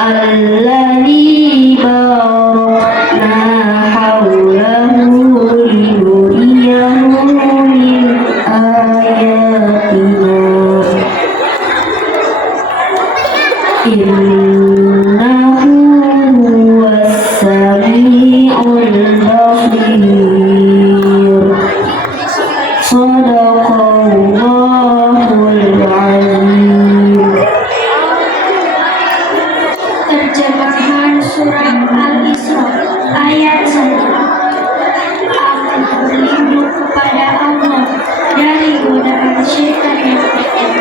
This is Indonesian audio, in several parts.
الذي باركنا حوله لنريه من آياتنا إنه هو السميع البصير صدق الله العظيم. Terjemahan Surat Al-Isra ayat 1. Aku berlindung kepada Allah dari godaan syaitan yang kotor.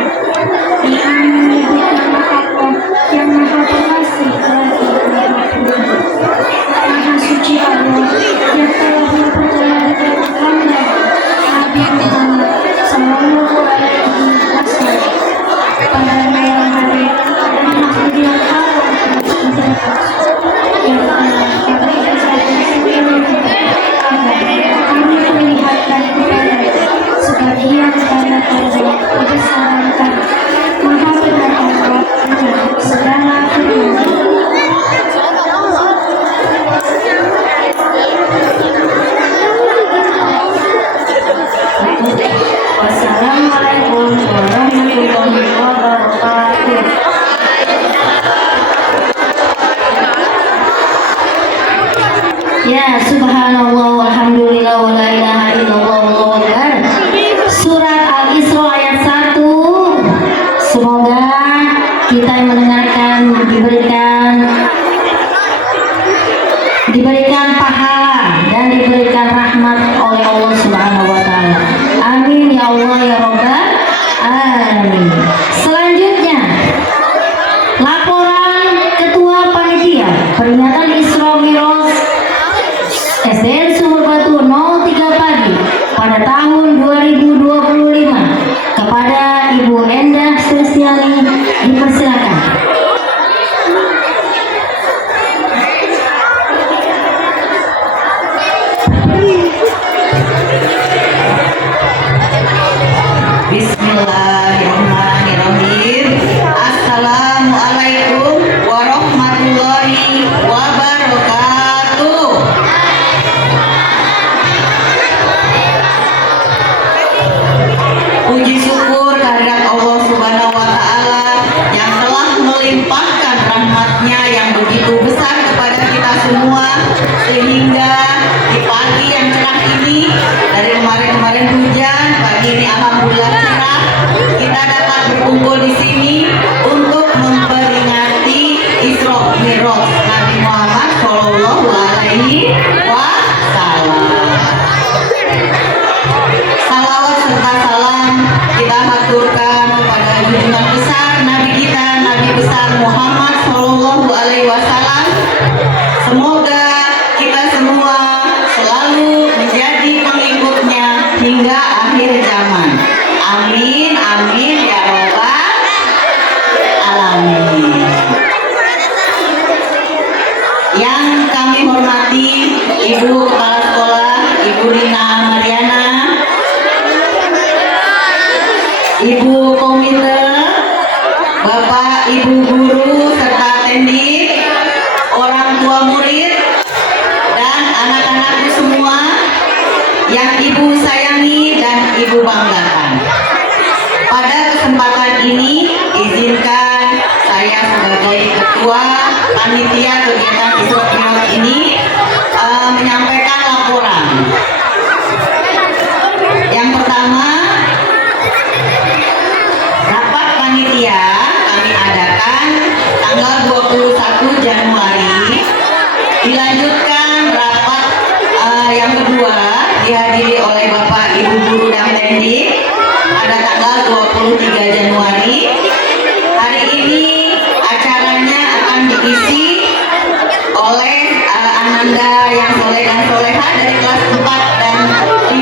Dengan menyebut nama Allah yang Maha Pengasih lagi Maha Penyayang. Maha suci Allah yang telah mempercayakan hamba Nabi Muhammad Sallallahu Alaihi Wasallam pada malam hari dan kemudian yang telah kami dasarkan sebelumnya agar kami melihatkan kepada sebagian tanda-tanda kebesaran kami. Maha benar Allah dengan segala firman. Wassalamualaikum warahmatullahi wabarakatuh. Ya subhanallah walhamdulillah wa la ilaha illallah wallahu akbar. Surat Al-Isra ayat 1. Semoga kita yang mendengarkan diberikan pahala dan diberikan rahmat oleh Allah Subhanahu wa taala. Amin ya Allah ya rabbal alamin. Selanjutnya laporan Ketua Panitia Peringatan Isra Mi'raj SDN Sumur Batu 03 Pagi pada tahun 2025 kepada Ibu Endah Sulistiani dipersilakan. Bismillahirrahmanirrahim. Assalamualaikum warahmatullahi wabarakatuh. Puji syukur kehadirat Allah Subhanahu wa taala yang telah melimpahkan rahmatnya yang begitu besar kepada kita semua, sehingga di pagi yang cerah ini, dari kemarin hujan, pagi ini alhamdulillah cerah, kita dapat berkumpul di sini untuk memperingati Isra Mi'raj Nabi Muhammad Shallallahu Alaihi Wasallam. Salawat serta salam kita haturkan kepada junjungan besar Nabi kita, Nabi besar Muhammad Shallallahu Alaihi Wasallam. Semoga kita semua selalu menjadi pengikutnya hingga akhir zaman. Amin, amin ya rabbal alamin. Yang kami hormati Ibu Kepala Sekolah, Ibu Rina Mariana, Ibu Komite, Bapak Ibu Guru serta tendik, orang tua murid, dan anak-anakku semua yang Ibu sayangi dan Ibu banggakan. Pada kesempatan ini, izinkan saya sebagai Ketua Panitia Kegiatan Isra Mi'raj ini menyampaikan laporan. Yang pertama, rapat panitia kami adakan tanggal 21 Januari, dilanjutkan rapat yang kedua dihadiri oleh Bapak Ibu Guru dan tendik pada tanggal 23 Januari. Hari ini acaranya akan diisi oleh Ananda yang soleh dan soleha dari kelas 4 dan 5,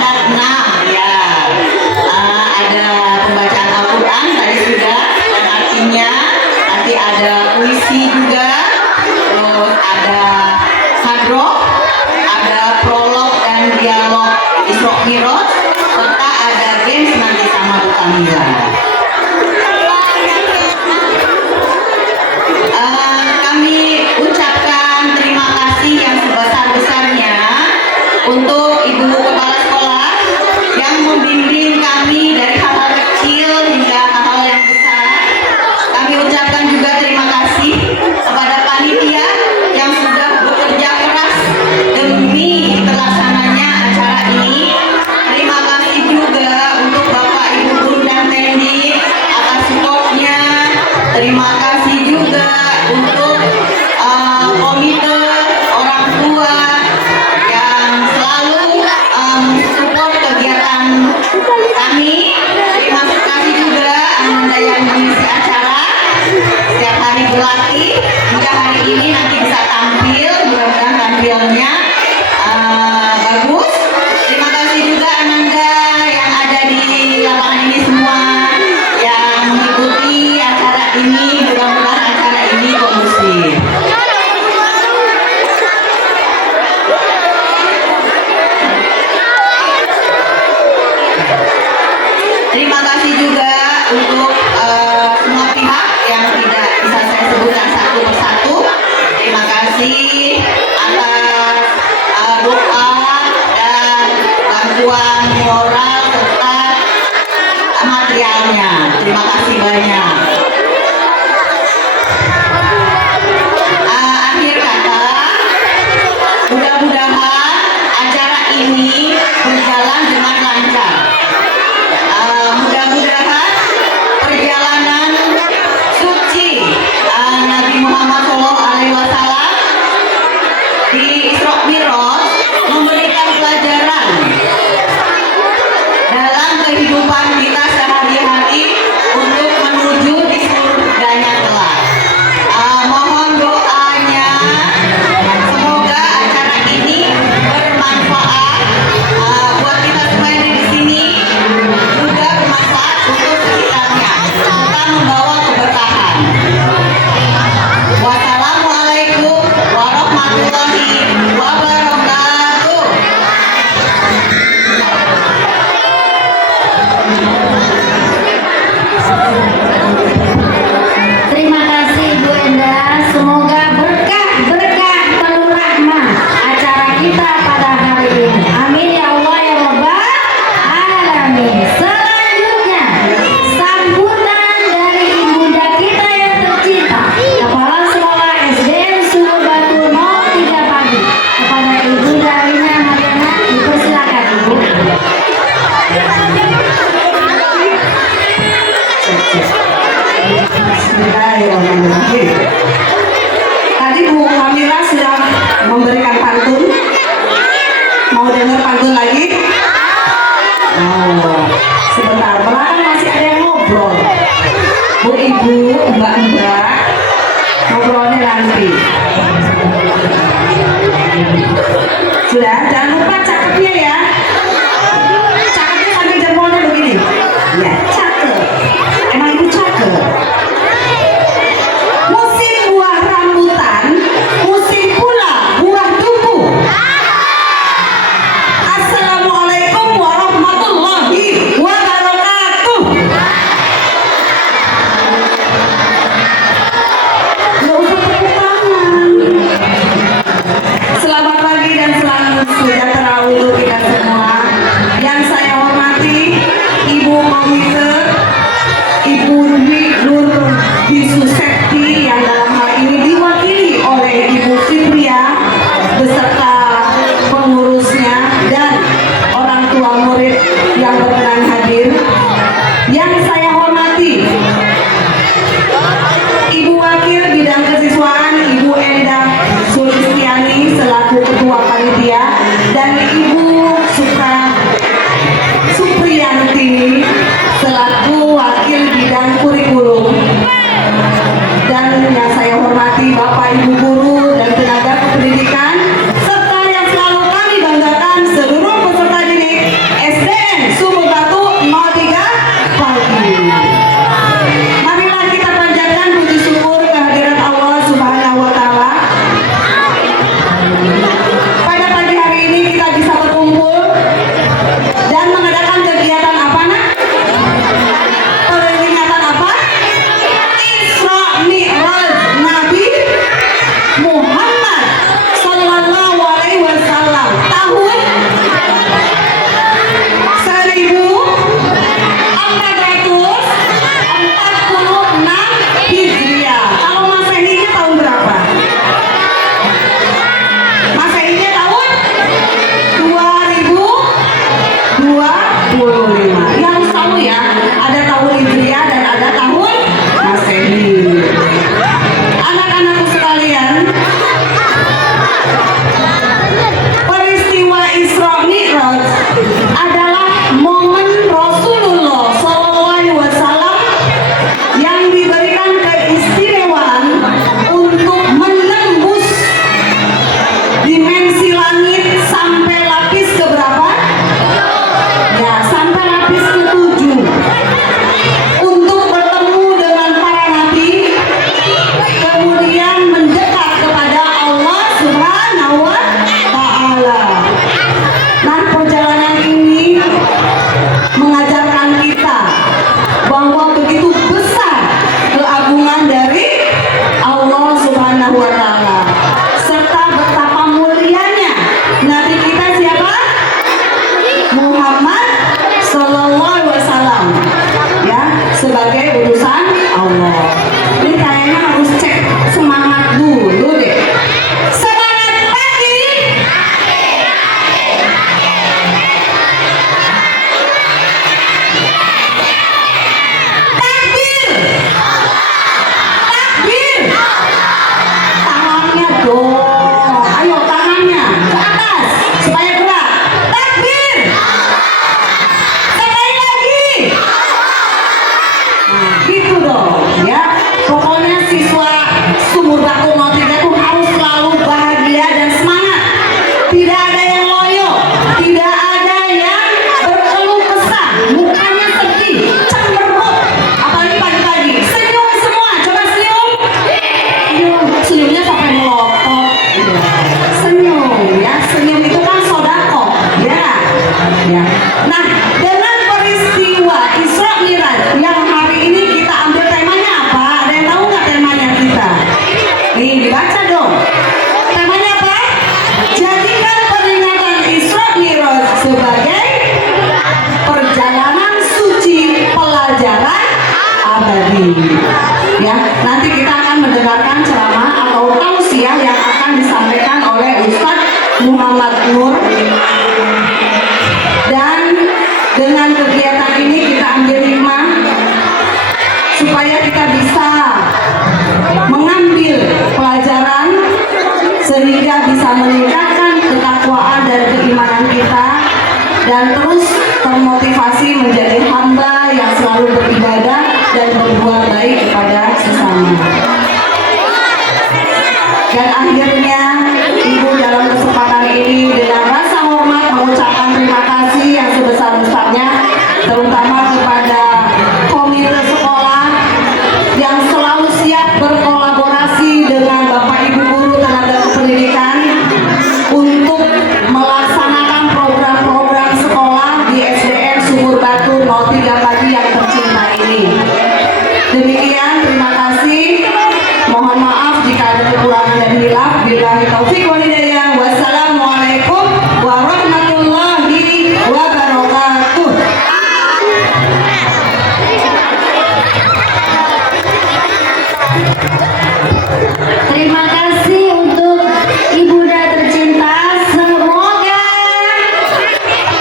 dan 6 ya. Ada pembacaan Al-Quran tadi sudah, dan artinya nanti ada puisi Terima kasih juga untuk komite orang tua yang selalu support kegiatan kami. Terima kasih juga Amanda yang mengisi acara setiap hari berlatih hingga hari ini nanti bisa tampil, mudah-mudahan tampilnya bagus. Terima kasih juga Ananda yang ada di lapangan ini semua yang mengikuti acara ini, mudah-mudahan acara ini kondusif. Terima kasih juga untuk semua pihak yang tidak bisa saya sebutkan satu persatu. Terima kasih atas doa dan bantuan moral serta materialnya. Terima kasih banyak. Akhir kata, mudah-mudahan acara ini berjalan dengan lancar. Mudah-mudahan perjalanan suci Nabi Muhammad SAW di Isra Mi'raj memberikan pelajaran dalam kehidupan kita sehari-hari untuk menuju di surganya kelak. Mohon doanya, semoga acara ini bermanfaat buat kita semua yang di sini, juga bermanfaat untuk sekitarnya, serta membawa keberkahan. Wassalamualaikum warahmatullahi wabarakatuh. Terima kasih Bu Enda. Semoga berkah penuh rahmat acara kita pada hari ini. Amin ya Allah ya Rabbal Alamin. Selanjutnya sambutan dari ibunda kita yang tercinta, Kepala Sekolah SDN Sumur Batu 03 Pagi, kepada Ibunda Rina Mariana, dipersilakan Ibu. Bismillahirrahmanirrahim. Tadi Bu Hamira sudah memberikan pantun. Mau dengar pantun lagi? Oh, sebentar, belakang masih ada yang ngobrol. Bu Ibu, Mbak, ngobrolnya nanti. Sudah, jangan lupa cakepnya ya. Cakepnya sampai jempolnya begini. Ya, cakep. Emang Ibu cakep. Musim buah rambutan, musim pula buah dumbu. Assalamualaikum warahmatullahi wabarakatuh. Nggak usah tepuk tangan. Selamat pagi dan selamat sejahtera untuk kita semua. Yang saya hormati Ibu Komite, Ibu Nur Bisusepti yang dalam hal ini diwakili oleh Ibu Fibria beserta pengurusnya dan orang tua murid yang berkenan hadir. Yang saya hormati Ibu Wakil Bidang Kesiswaan Ibu Endah Sulistiani selaku Ketua Panitia dan Ibu Supriyanti selaku Wakil Bidang Kurikulum. utusan Allah. Ini kayaknya harus cek semangat dulu deh. Semangat pagi. Takbir. Takbir. Tangannya dong. Ayo tangannya ke atas supaya gerak. Takbir. Sekali lagi. Nah, gitu dong ya. Pokoknya siswa Sumur Batu 03 itu harus selalu bahagia dan semangat. Tidak ada yang loyo, tidak ada yang berkeluh kesah, mukanya sedih, cemberut. Apalagi pagi-pagi, senyum semua. Coba senyum. Senyumnya sampai melotot. Senyum ya, senyum itu kan sodako, ya. Ya. Nah, dengan peristiwa Isra Mi'raj yang hari ini kita ambil temanya apa? Ada yang tahu nggak temanya kita? Nih dibaca dong. Temanya apa? Jadikan peringatan Isra Mi'raj sebagai perjalanan suci pelajaran abadi. Ya, nanti kita akan mendengarkan ceramah atau tausiah yang akan disampaikan oleh Ustadz Muhammad Nur. Dan dengan kegiatan ini kita ambil hikmah supaya kita bisa mengambil pelajaran sehingga bisa meningkatkan ketakwaan dan keimanan kita dan terus termotivasi menjadi hamba yang selalu beribadah dan berbuat baik kepada sesama. Dan akhirnya Ibu dalam kesempatan ini dengan rasa hormat mengucapkan terima kasih yang sebesar-besarnya terutama kepada komite sekolah yang selalu siap berkolaborasi dengan Bapak Ibu guru tenaga kependidikan untuk melaksanakan program-program sekolah di SDN Sumur Batu 03 Pagi yang tercinta ini. Demikian, terima kasih. Mohon maaf jika ada kekurangan dan hilaf. Billahi taufik wal hidayah. Wassalamualaikum warahmatullahi wabarakatuh. Terima kasih untuk Ibunda tercinta. Semoga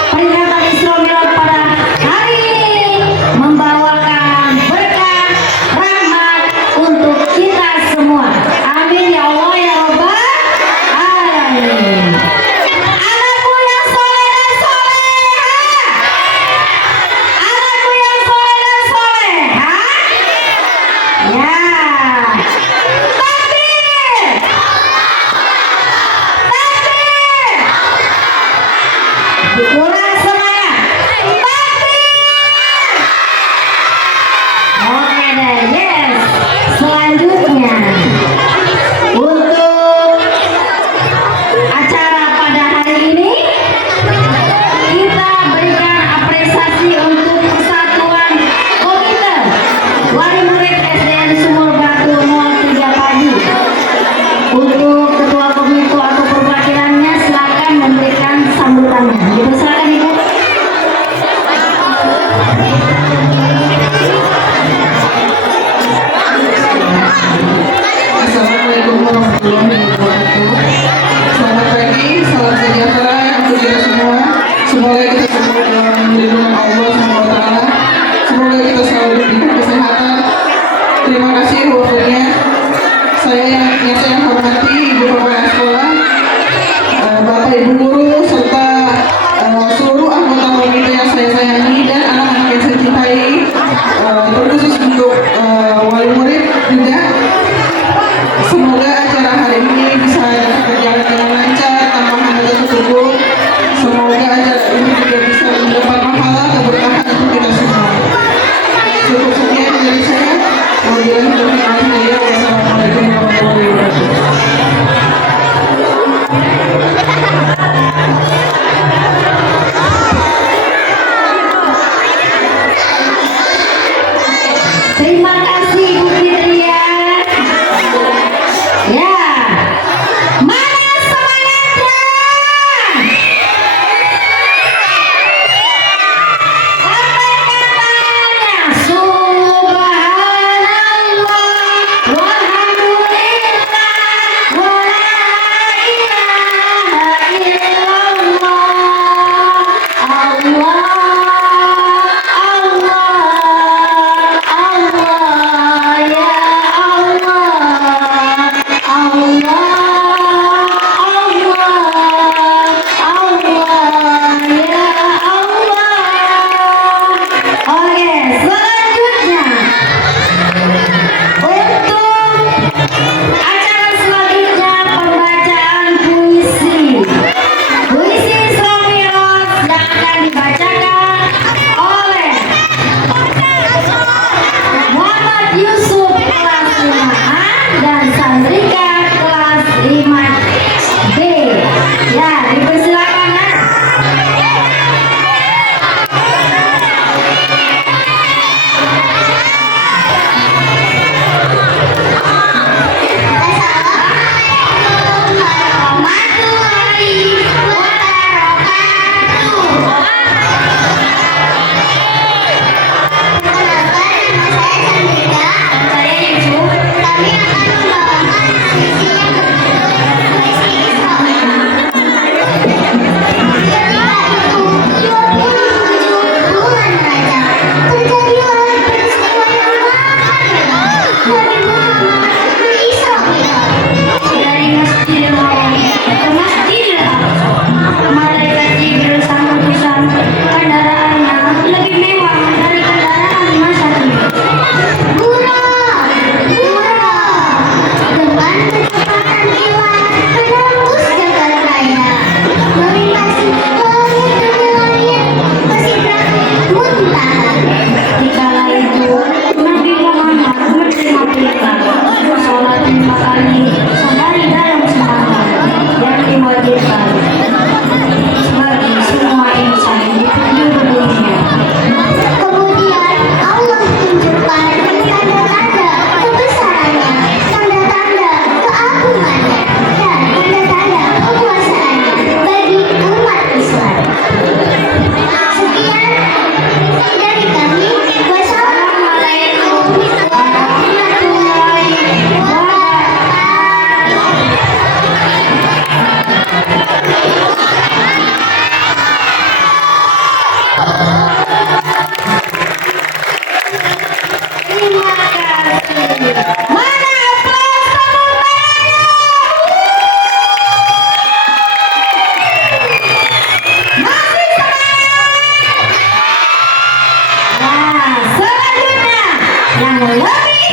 peringatan Isra Mi'raj pada hari ini membawakan berkah rahmat untuk kita semua. Amin ya Allah ya Rabbal alamin. Anakku yang soleh dan soleha. Anakku yang soleh dan soleha. Ya. Takbir! Takbir! Ulang semuanya. Takbir! Oke deh, yes. Selanjutnya untuk acara pada hari ini kita berikan apresiasi untuk persatuan komite wali murid SDN Sumur Batu 03 Pagi. Untuk ketua komite atau perwakilannya silakan memberikan sambutannya. Silakan Ibu. Assalamualaikum warahmatullahi wabarakatuh. Selamat pagi, salam sejahtera untuk kita semua. Semoga kita semua dalam lindungan Allah SWT. Semoga kita selalu diberikan kesehatan. Terima kasih waktunya. Yang saya hormati Ibu Kepala Sekolah, Bapak Ibu Guru serta seluruh anggota komite yang saya sayangi dan anak-anak yang saya cintai, terkhusus untuk wali murid juga. Semoga acara hari ini bisa berjalan dengan lancar tanpa hambatan tersebut. Semoga acara ini juga bisa mendapat pahala keberkahan untuk kita semua. Cukup sekian dari saya. Wassalamualaikum warahmatullahi wabarakatuh. Terima kasih Bu Fitria. Ya. Mana semangatnya? Apa katanya? Subhanallah.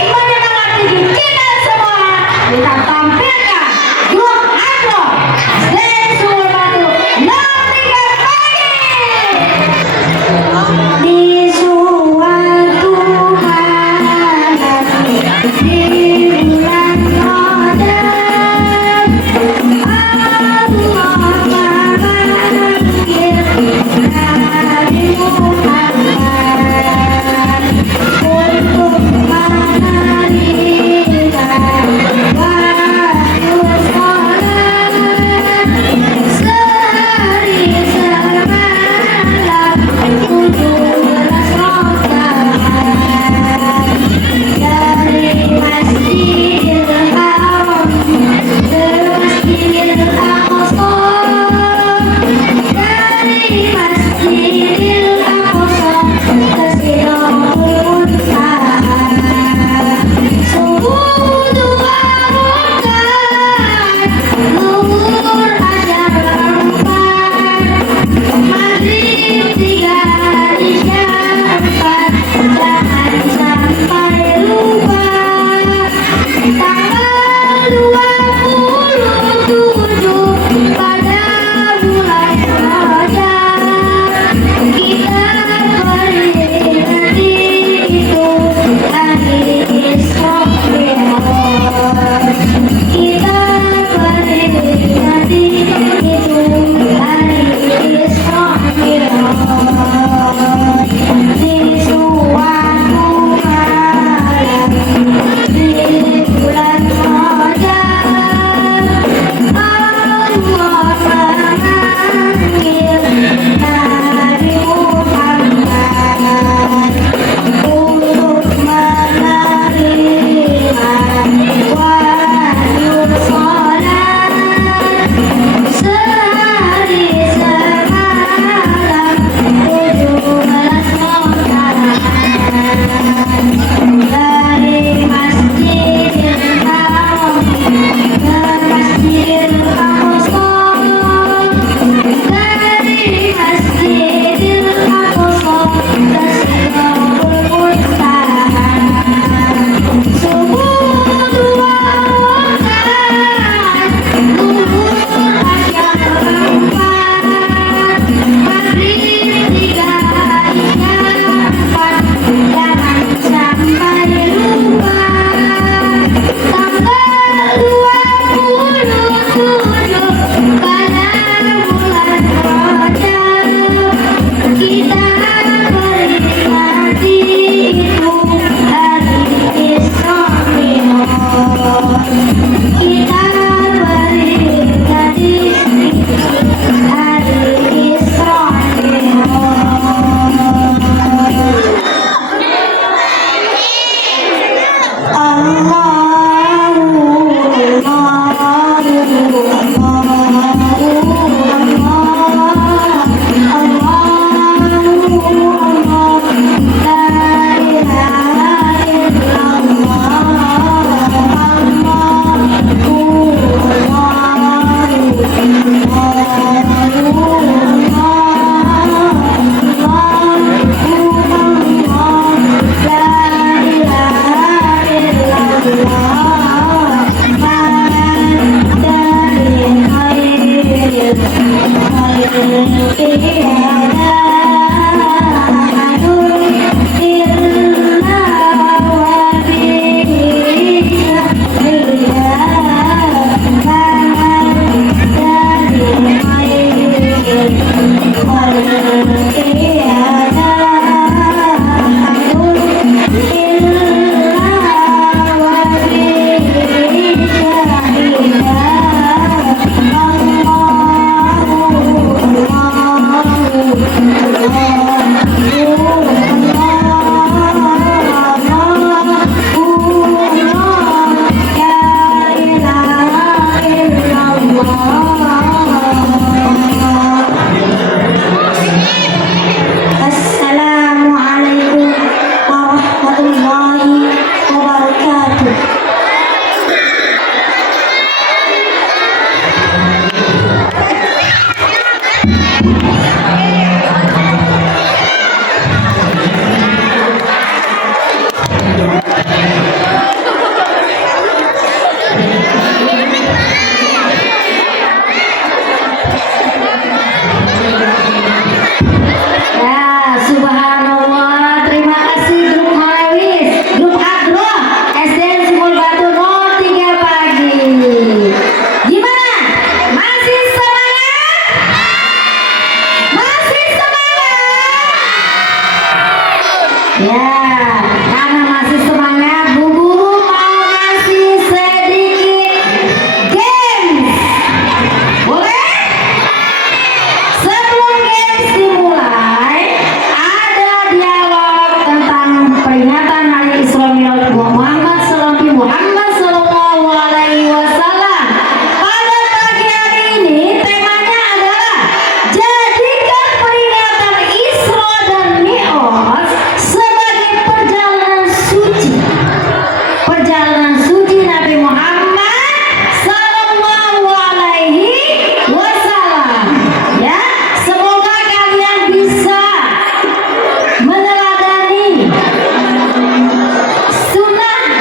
menyemangati kita semua. Kita tampilkan grup Agro dan Sumur Batu 03 pagi. Di suatu hari di bulan Rajab, Allah memanggil Nabi Muhammad untuk menarikan wahyu Muhammad sallallahu alaihi wasallam. Pada pagi hari ini temanya adalah jadikan peringatan Isra dan Mi'raj sebagai perjalanan suci. Perjalanan suci Nabi Muhammad sallallahu alaihi wasallam. Ya, semoga kalian bisa meneladani sunnah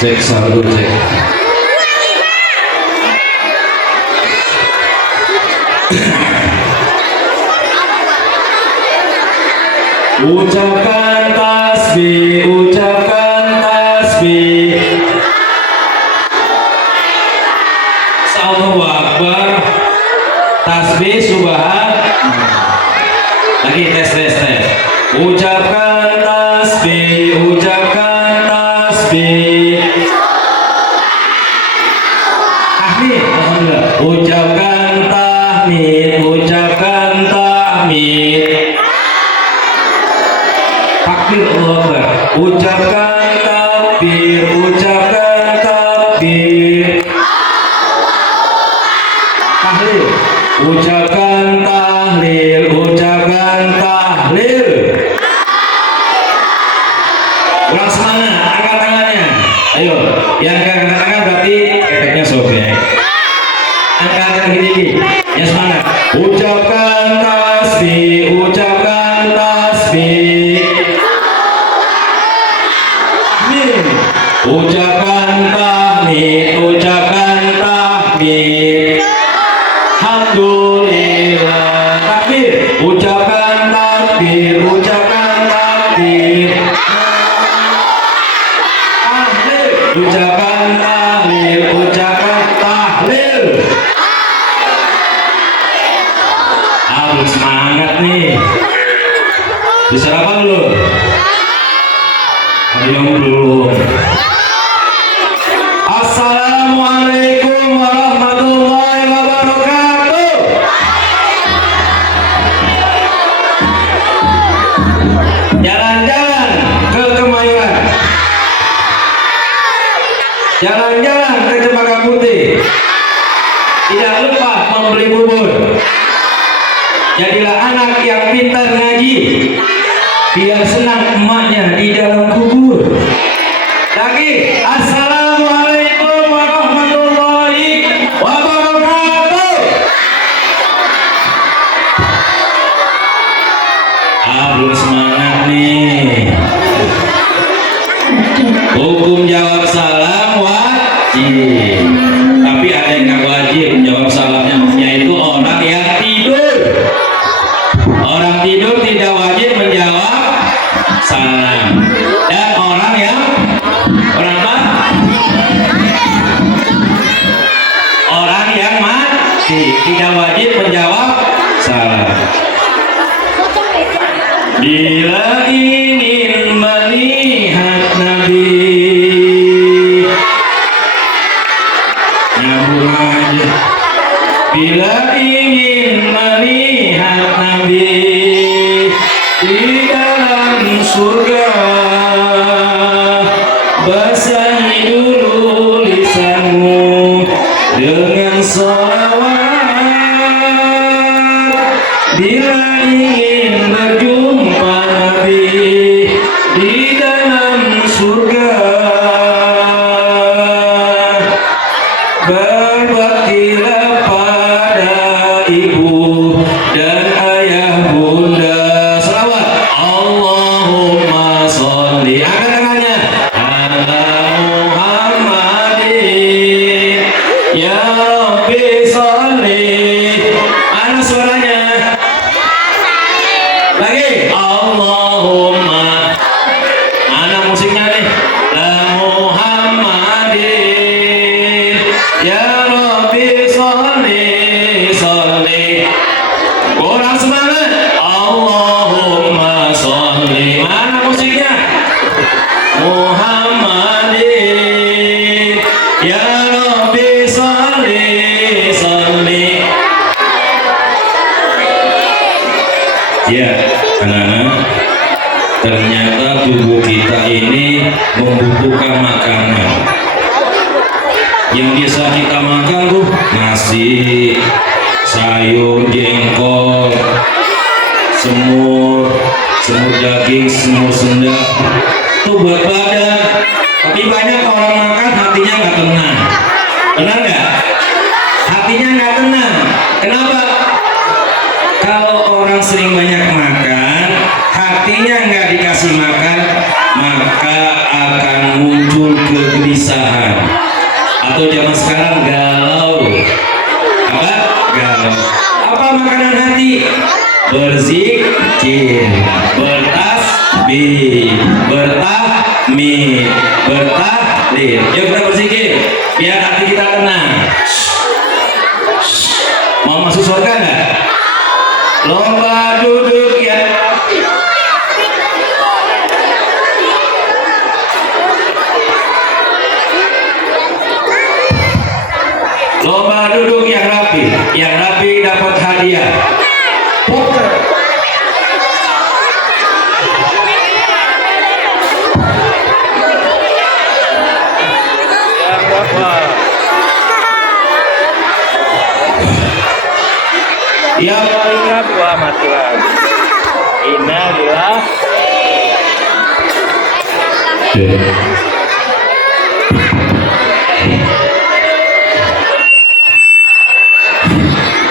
Cek satu cek. Ucapkan tasbih, ucapkan tasbih. Allahu Akbar. Tasbih subhan. Lagi tes. Ucapkan tasbih, ucapkan tasbih. Tahmid, alhamdulillah. Ucapkan tahmid, ucapkan tahmid. Takbir Allahu Akbar. Ucapkan takbir, ucapkan takbir. Tahlil. Ucapkan tahlil, ucapkan tahlil. Ulang semangat, angkat tangannya. Ayo, yang angkat tangan berarti efeknya sobek. Angkat tangan gini, yang semangat. Ucapkan tasbih, ucapkan tasbih. Tahmid. Ucapkan tahmid, ucapkan tahmid. Alhamdulillah. Takbir. Ucapkan takbir, ucapkan takbir. Tahlil. Ucapkan tahlil, ucapkan tahlil. Harus semangat nih. Disarapan dulu. Ada yang belum. Assalamualaikum warahmatullahi wabarakatuh. Jalan-jalan ke Kemayoran, jalan-jalan ke Cempaka Putih, tidak lupa membeli bubur. Jadilah anak yang pintar ngaji, biar senang emaknya di dalam kubur. Lagi, assalamualaikum warahmatullahi wabarakatuh. Belum semangat nih. Hukum jawab salam wajib, tapi ada yang nggak wajib jawab salamnya, yaitu orang yang tidur. Orang tidur tidak wajib menjawab salam. Dan orang apa? Orang yang mati tidak wajib menjawab salam. Bila ingin melihat Nabi, nyambung aja. Bila ingin melihat Nabi di dalam surga, basahi dulu lisanmu dengan sholawat. Bila ingin berjumpa Nabi di dalam surga, berbaktilah pada ibu dan ayah bunda. Selawat Allahumma sholli, angkat tangannya, ala Muhammadin ya Rabbi sholli. Mana suaranya? Lagi Allahumma, mana musiknya nih? La Muhammadin ya Rabbi sholli sholli. Kurang semangat. Allahumma sholli, mana musiknya? Muhammadin ya Rabbi sholli sholli. Ya, anak-anak, ternyata tubuh kita ini membutuhkan makanan. Yang biasa kita makan tuh nasi, sayur, jengkol, semur daging, semur sendal. Itu buat badan. Tapi banyak orang makan hatinya nggak tenang. Benar nggak? Hatinya nggak tenang. Kenapa? Kalau orang sering banyak makan, hatinya nggak dikasih makan, maka akan muncul kegelisahan. bertakbir, bertasbih, bertahmid, bertahlil. Yuk kita berzikir biar hati kita tenang. Mau masuk surga nggak? Lomba duduk ya. Lomba duduk yang rapi dapat hadiah. Poker. Yang paling rapi amat Tuhan. Innalillah.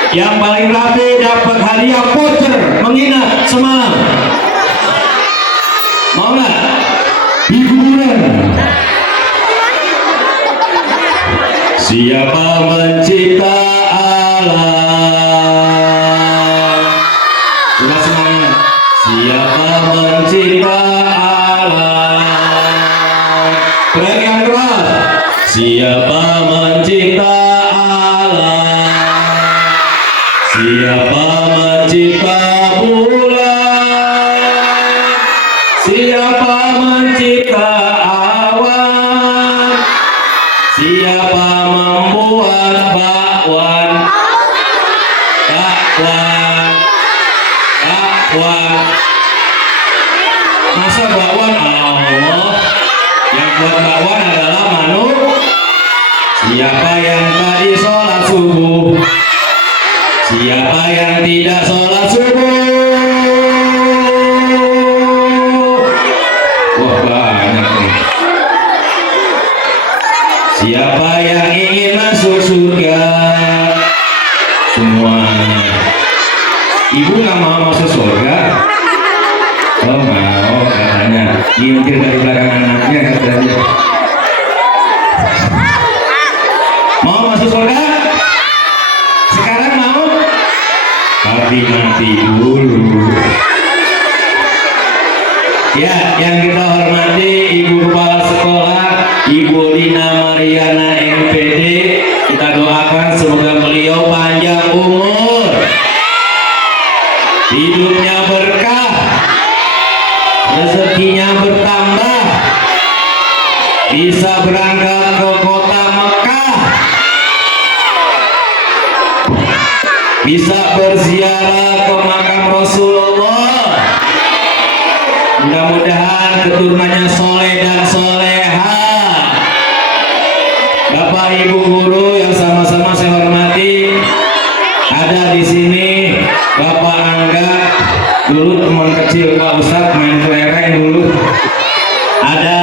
Yang paling rapi dapat hadiah voucher menginap semalam. Mau nggak? Hiburan. Siapa mencipta alam? Coba semangat. Siapa mencipta alam? Teriak yang keras. Siapa mencipta alam? Siapa mencipta bulan? Siapa mencipta awan? Siapa membuat bakwan? Bakwan. Masa bakwan Allah? Yang buat bakwan adalah manusia. Siapa yang tadi sholat subuh? Siapa yang tidak sholat subuh? Wah banyak nih. Siapa yang ingin masuk surga? Semuanya. Ibu nggak mau masuk surga? Oh mau katanya. Ngintip dari belakang anaknya katanya. Mau masuk surga? Sekarang mau? Tapi nanti dulu. Ya, yang kita hormati Ibu Kepala Sekolah, Ibu Lina Mariana MPD, kita doakan semoga beliau panjang umur, hidupnya berkah, rezekinya bertambah, bisa berangkat ke kota Mekah, bisa berziarah ke makam Rasulullah. Mudah-mudahan keturunannya soleh dan soleha. Bapak Ibu guru yang sama-sama saya hormati, ada di sini Bapak Angga, dulu teman kecil Pak Ustadz main kelereng dulu. Ada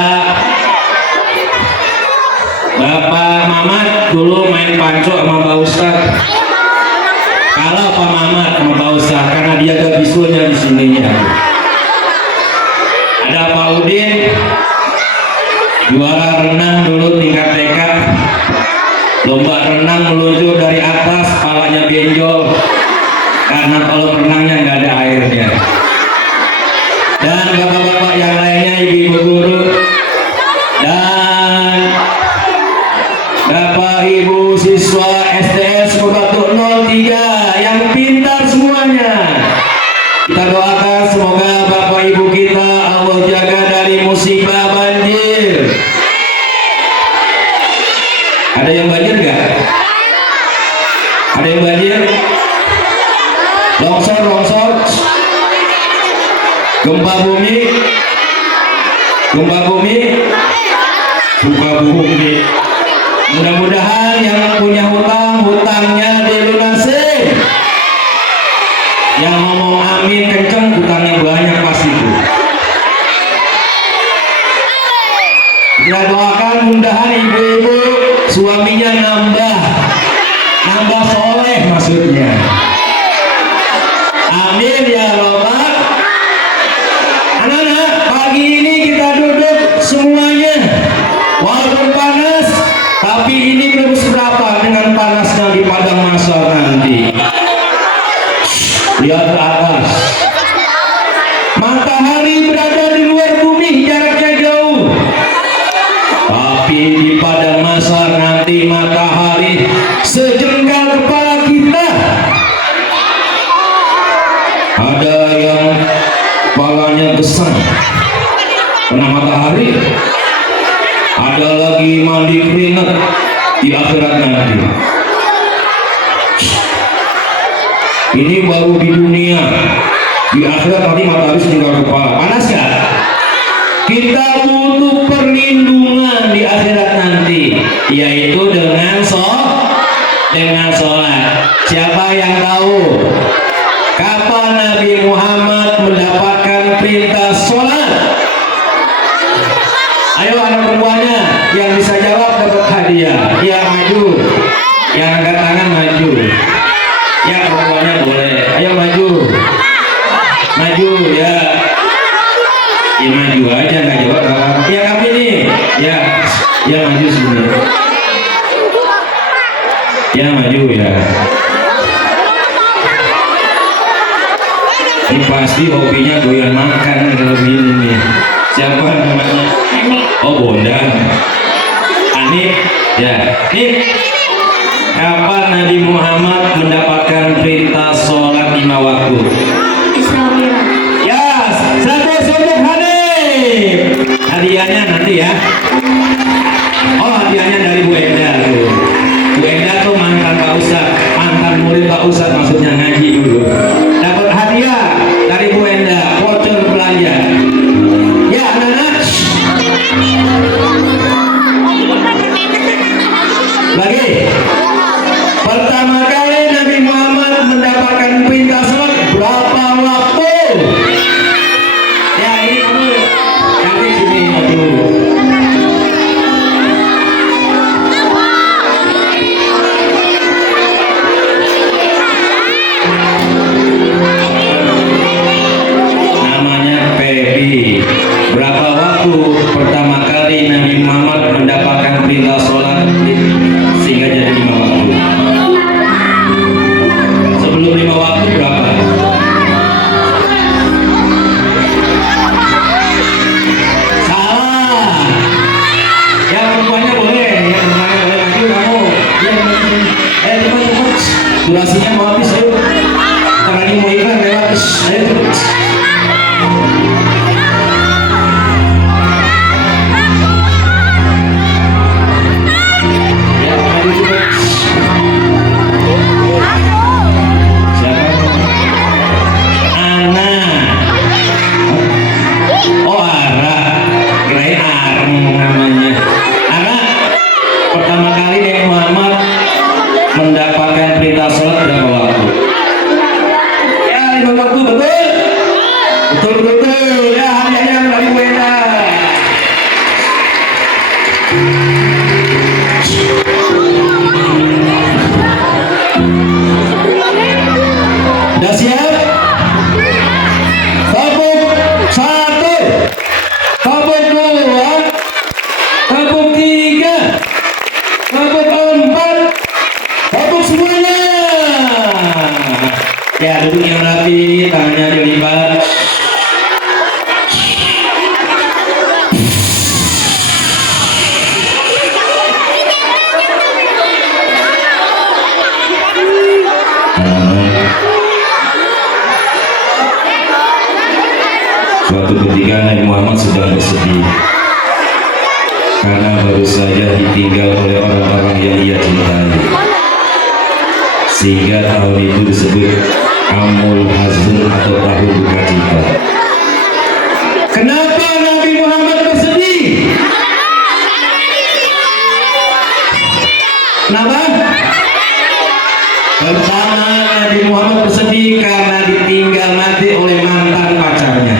Bapak Mamat, dulu main panco sama Pak Ustadz. Kalah Pak Mamat sama Pak Ustadz karena dia ada bisulnya di sininya. Ada Pak Udin, juara renang dulu tingkat TK, lomba renang meluncur dari atas, kepalanya benjol karena kalau renangnya nggak ada airnya. Dan bapak-bapak yang lainnya, ibu-ibu guru, dan bapak ibu siswa STS Batuk 03 yang pintar semuanya. Kita doakan semoga bapak ibu kita Allah jaga dari musibah banjir. Ada yang banjir nggak? Ada yang banjir? Longsor, gempa bumi, Mudah-mudahan yang punya hutang, hutangnya dilunasi. Yang ngomong amin kenceng, hutangnya banyak pasti itu. Kita doakan mudahan ibu-ibu suaminya nambah soleh maksudnya. Amin ya robbal. Anak-anak, pagi ini kita duduk semuanya, walaupun panas, tapi ini belum seberapa dengan panasnya di padang mahsyar nanti. Lihat ke atas, kena matahari, ada lagi mandi keringat di akhirat nanti. Ini baru di dunia, di akhirat nanti matahari setinggal kepala. Panas gak? Kita butuh perlindungan di akhirat nanti, yaitu dengan sholat. Siapa yang tahu kapan Nabi Muhammad mendapatkan perintah sholat? Ayo anak perempuannya yang bisa jawab dapat hadiah. Ya maju, yang angkat tangan maju. Ya perempuannya boleh. Ayo maju, maju ya. Ya maju aja nggak jawab nggak apa-apa. Ya kami nih, ya maju sebentar. Ya maju ya. Ini pasti hobinya doyan makan kalau ini nih. Siapa namanya? Oh Bondan. Anip ya. Nip. Kapan Nabi Muhammad mendapatkan perintah sholat 5 waktu? Ya, satu sudut Hanif. Hadiahnya nanti ya. Oh hadiahnya dari Bu Enda tuh. Bu Enda tuh mantan Pak Ustadz, mantan murid Pak Ustadz, maksudnya ngaji dulu. Dapat hadiah dari Bu Enda, voucher belanja. Ya anak-anak. Lagi. Pertama kali Nabi Muhammad mendapatkan perintah sholat berapa waktu? Ya ini kamu nanti sini maju. Namanya Pebi. Berapa waktu pertama kali Nabi Muhammad mendapatkan perintah sholat sehingga jadi 5 waktu? Sebelum 5 waktu berapa? Salah. Ya perempuannya boleh, ya perempuannya boleh maju kamu. Ya cepat. Durasinya mau habis ayo. Kita lagi mau iklan lewat. Ayo cepat. Ya maju cepat. Oh Ara, kirain Arem namanya. Ara, pertama kali Nabi Muhammad mendapatkan perintah sholat berapa waktu? Ya 5 waktu, betul. Ya hadiahnya dari Bu Enda. Udah siap? Tepuk 1, tepuk 2, tepuk 3, tepuk 4, tepuk semuanya. Ya duduk yang rapi, tangannya dilipat. Suatu ketika Nabi Muhammad sedang bersedih karena baru saja ditinggal oleh orang-orang yang ia cintai, sehingga tahun itu disebut Amul Hazn atau tahun duka cita. Kenapa Nabi Muhammad bersedih? Kenapa? Pertama, Nabi Muhammad bersedih karena ditinggal mati oleh mantan pacarnya.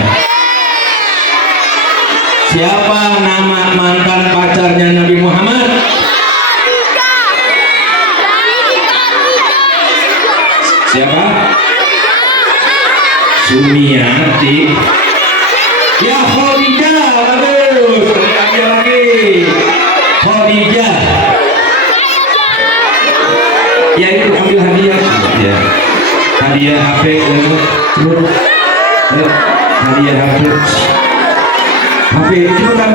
Siapa nama mantan pacarnya Nabi Muhammad? Siapa? Sumiati. Ya Khadijah, bagus. Lagi. Khadijah. Ya itu ambil hadiah. Ya. Hadiah HP hadiah HP. HP itu kan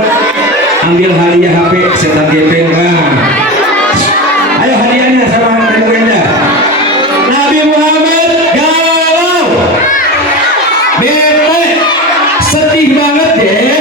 ambil hadiah HP setan gepeng kan. Ayo hadiahnya sama dari Bu Enda. Nabi Muhammad galau, bete, sedih banget deh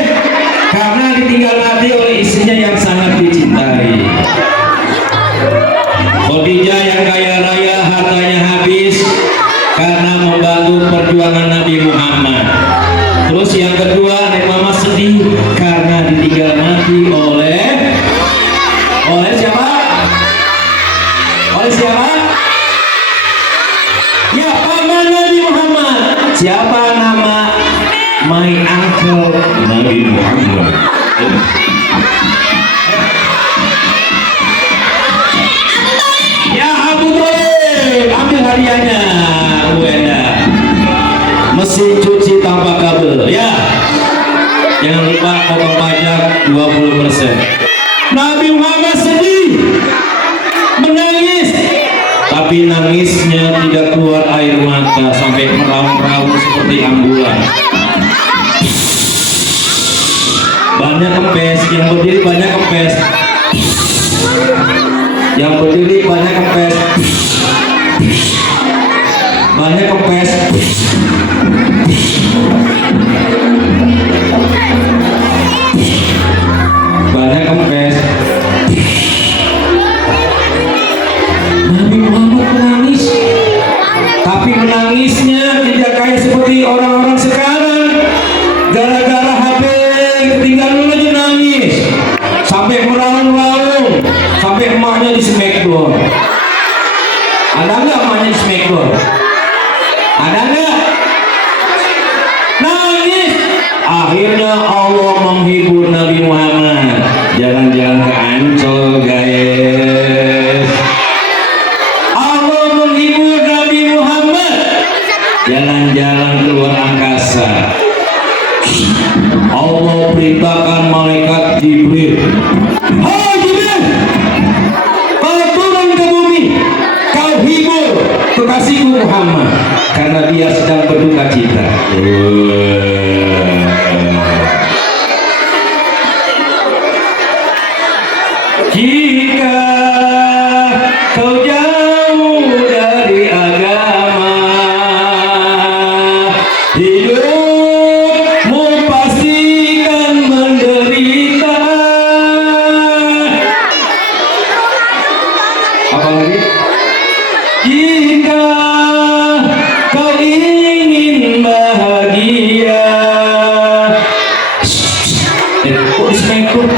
Jangan lupa potong pajak 20%. Nabi Muhammad sedih, menangis, tapi nangisnya tidak keluar air mata sampai meraung-raung seperti ambulan. Banyak kempes, yang berdiri banyak kempes, yang berdiri banyak kempes, banyak kempes. Banyak kempes. Nabi Muhammad menangis, tapi menangisnya tidak kayak seperti orang-orang sekarang. Gara-gara HP ketinggalan aja nangis, sampai meraung-raung, sampai emaknya di smackdown. Ada nggak emaknya di smackdown? Ada nggak? Nangis. Akhirnya Allah menghibur Nabi Muhammad. Jalan-jalan ke Ancol, guys. Allah menghibur Nabi Muhammad. Jalan-jalan keluar angkasa. Allah perintahkan malaikat Jibril. Hai Jibril, kau turun ke bumi, kau hibur kekasihku Muhammad karena dia sedang berduka cita. Jika kau jauh dari agama, hidupmu pastikan menderita. Apa lagi? Jika kau ingin bahagia, kok dismekut?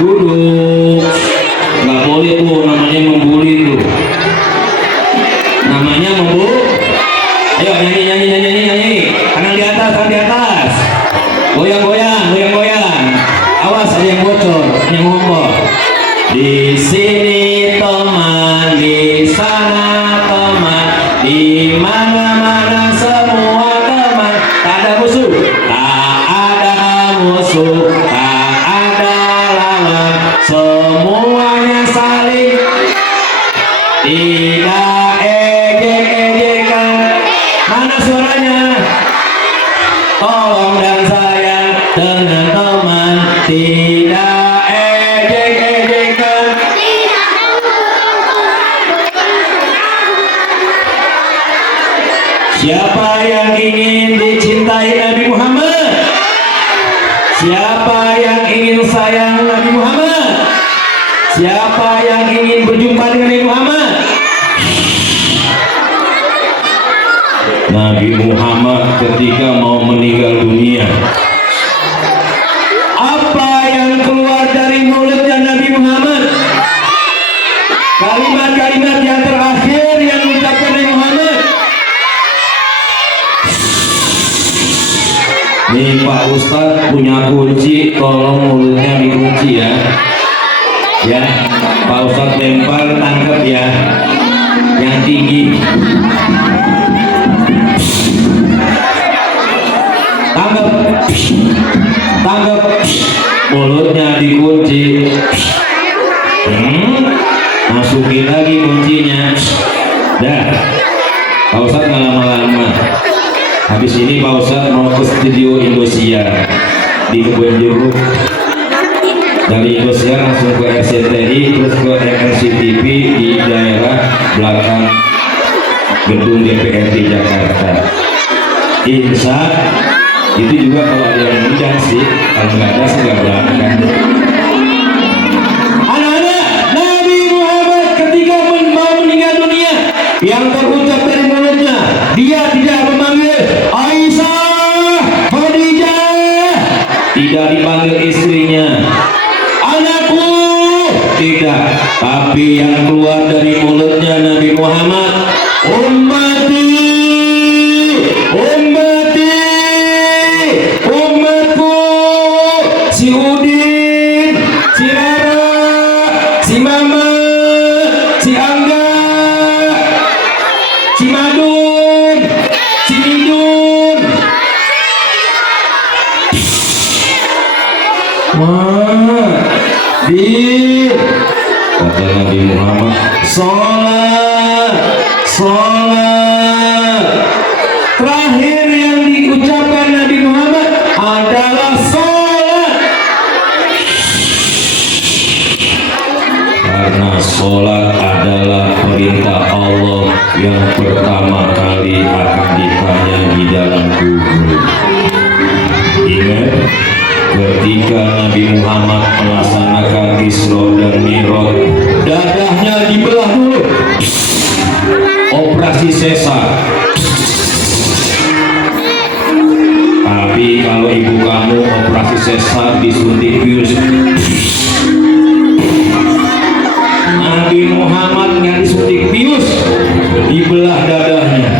Duduk, nggak boleh tuh, namanya membuli tuh, namanya ayo nyanyi nyanyi nyanyi nyanyi nyanyi, tangan di atas, tangan di atas, goyang goyang goyang goyang, awas ada yang bocor, yang ngompol. Di sini teman, di sana teman, di mana-mana semua teman. Tak ada musuh, tak ada musuh, tak ada lawan, semuanya saling, tidak ejek-ejekan. Mana suaranya? Tolong dan sayang dengan teman, tidak ejek-ejekan. Siapa yang ingin dicintai Nabi Muhammad? Siapa yang ingin sayang Nabi Muhammad? Siapa yang ingin berjumpa dengan Nabi Muhammad? Nabi Muhammad ketika mau meninggal dunia, apa yang keluar dari mulutnya Nabi Muhammad? Kalimat-kalimat yang terakhir yang diucapkan Nabi Muhammad. Nih Pak Ustadz punya kunci, tolong mulutnya dikunci ya. Ya, Pak Ustadz lempar, tangkap ya, yang tinggi. Tangkap, tangkap, mulutnya dikunci. Masukin lagi kuncinya. Dah, Pak Ustadz nggak lama-lama. Habis ini Pak Ustadz mau ke studio Indosiar di Kebun Jeruk. Dari Indosiar langsung ke RCTI, terus ke RCTV di daerah belakang gedung DPRD Jakarta. Insya itu juga kalau ada yang undang sih, kalau nggak ada saya nggak berangkat. Anak-anak, Nabi Muhammad ketika mau meninggal dunia, yang terucap dari mulutnya, dia tidak memanggil Aisyah, Khadijah, tidak dipanggil istrinya, anakku, tidak, tapi yang keluar dari mulutnya Nabi Muhammad, ummati, ummati, umatku, si Udin, si Rara, si Mama, si Angga, si Madun, si Midun, Din, kata Nabi Muhammad, sholat. Terakhir yang diucapkan Nabi Muhammad adalah sholat. Karena sholat adalah perintah Allah yang pertama kali akan ditanya di dalam kubur. Ingat, ketika Nabi Muhammad melaksanakan Isra dan Mi'raj, dadahnya dibelah dulu, operasi sesar. Tapi kalau ibu kamu operasi sesar disuntik virus, Nabi Muhammad nggak disuntik bius, dibelah dadahnya.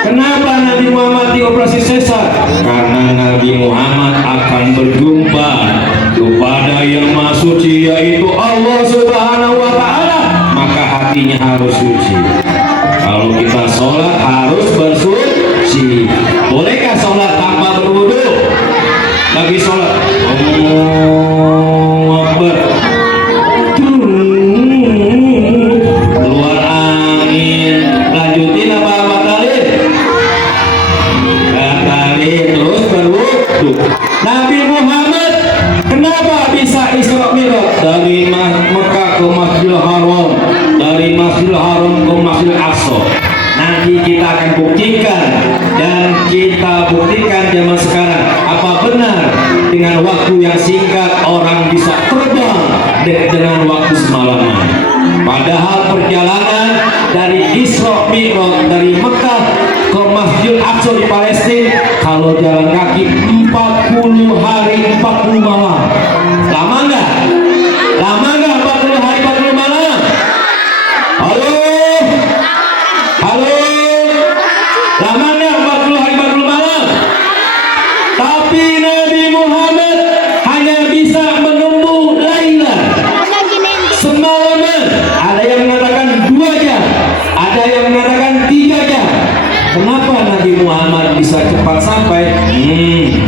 Kenapa Nabi Muhammad dioperasi sesar? Karena Nabi Muhammad akan berjumpa kepada yang Maha Suci, yaitu Allah Subhanahu wa Ta'ala. Maka hatinya harus suci. Kalau kita sholat harus bersuci. Bolehkah sholat tanpa berwudu? Lagi sholat, Allahu Akbar, keluar angin, lanjutin apa batalin? Batalin, terus berwudu. Nabi Muhammad kenapa bisa Isra Mi'raj? Dari Mekah ke Masjidil Haram, dari Masjidil Haram ke Masjidil Aqsa. Nanti kita akan buktikan, dan kita buktikan zaman sekarang apa benar dengan waktu yang singkat orang bisa terbang dengan waktu semalaman. Padahal perjalanan dari Isra Mi'raj dari Mekah ke Masjidil Aqsa di Palestina, kalau jalan kaki 40 hari 40 malam. Lama nggak? Lama nggak 40 hari 40 malam? Halo? Lama nggak 40 hari 40 malam? Tapi Nabi Muhammad hanya bisa menempuh lailan, semalaman. Ada yang mengatakan 2 jam, ada yang mengatakan 3 jam. Kenapa Nabi Muhammad bisa cepat sampai?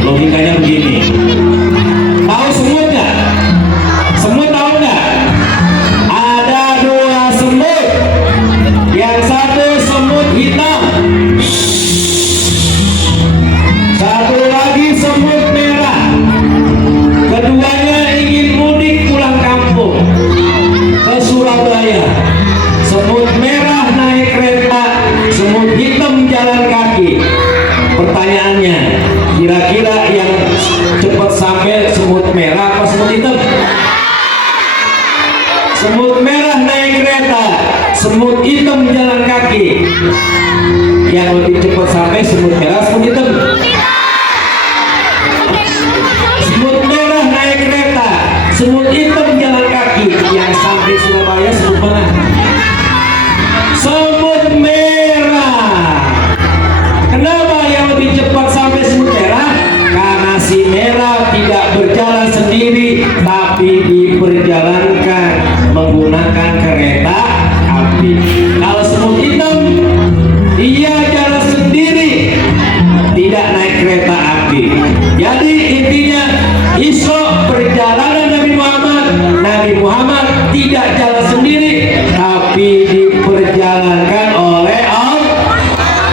Logikanya begini. Tahu semut nggak? Semut tahu nggak? Ada 2 semut. Yang satu semut hitam, satu lagi semut merah. Keduanya ingin mudik pulang kampung ke Surabaya. Semut merah naik kereta, semut hitam jalan kaki. Pertanyaannya, kira-kira yang cepat sampai semut merah apa semut hitam? Semut merah naik kereta, semut hitam jalan kaki. Yang lebih cepat sampai semut merah, semut hitam? Semut merah naik kereta, semut hitam jalan kaki. Yang sampai Surabaya semut mana? Semut merah. Kenapa yang lebih cepat sampai semut merah? Karena si merah tidak berjalan sendiri, tapi diperjalankan menggunakan kereta api. Kalau semut hitam, dia jalan sendiri, tidak naik kereta api. Jadi intinya, Isra perjalanan Nabi Muhammad tidak jalan sendiri, tapi diperjalankan oleh Allah.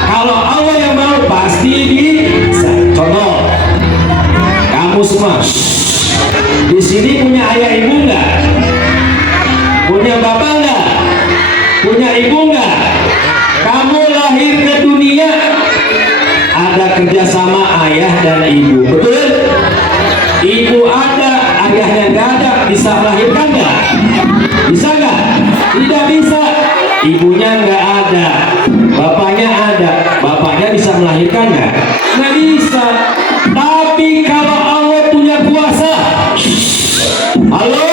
Kalau Allah yang mau pasti bisa. Contoh, kamu semua di sini punya ayah ibu nggak? Punya bapak nggak? Punya ibu nggak? Kamu lahir ke dunia ada kerjasama ayah dan ibu, betul? Ibu ada, ayahnya nggak ada, bisa melahirkan nggak? Bisa nggak? Tidak bisa. Ibunya nggak ada, bapaknya ada, bapaknya bisa melahirkan nggak? Nggak bisa. Tapi kalau Allah punya kuasa, halo?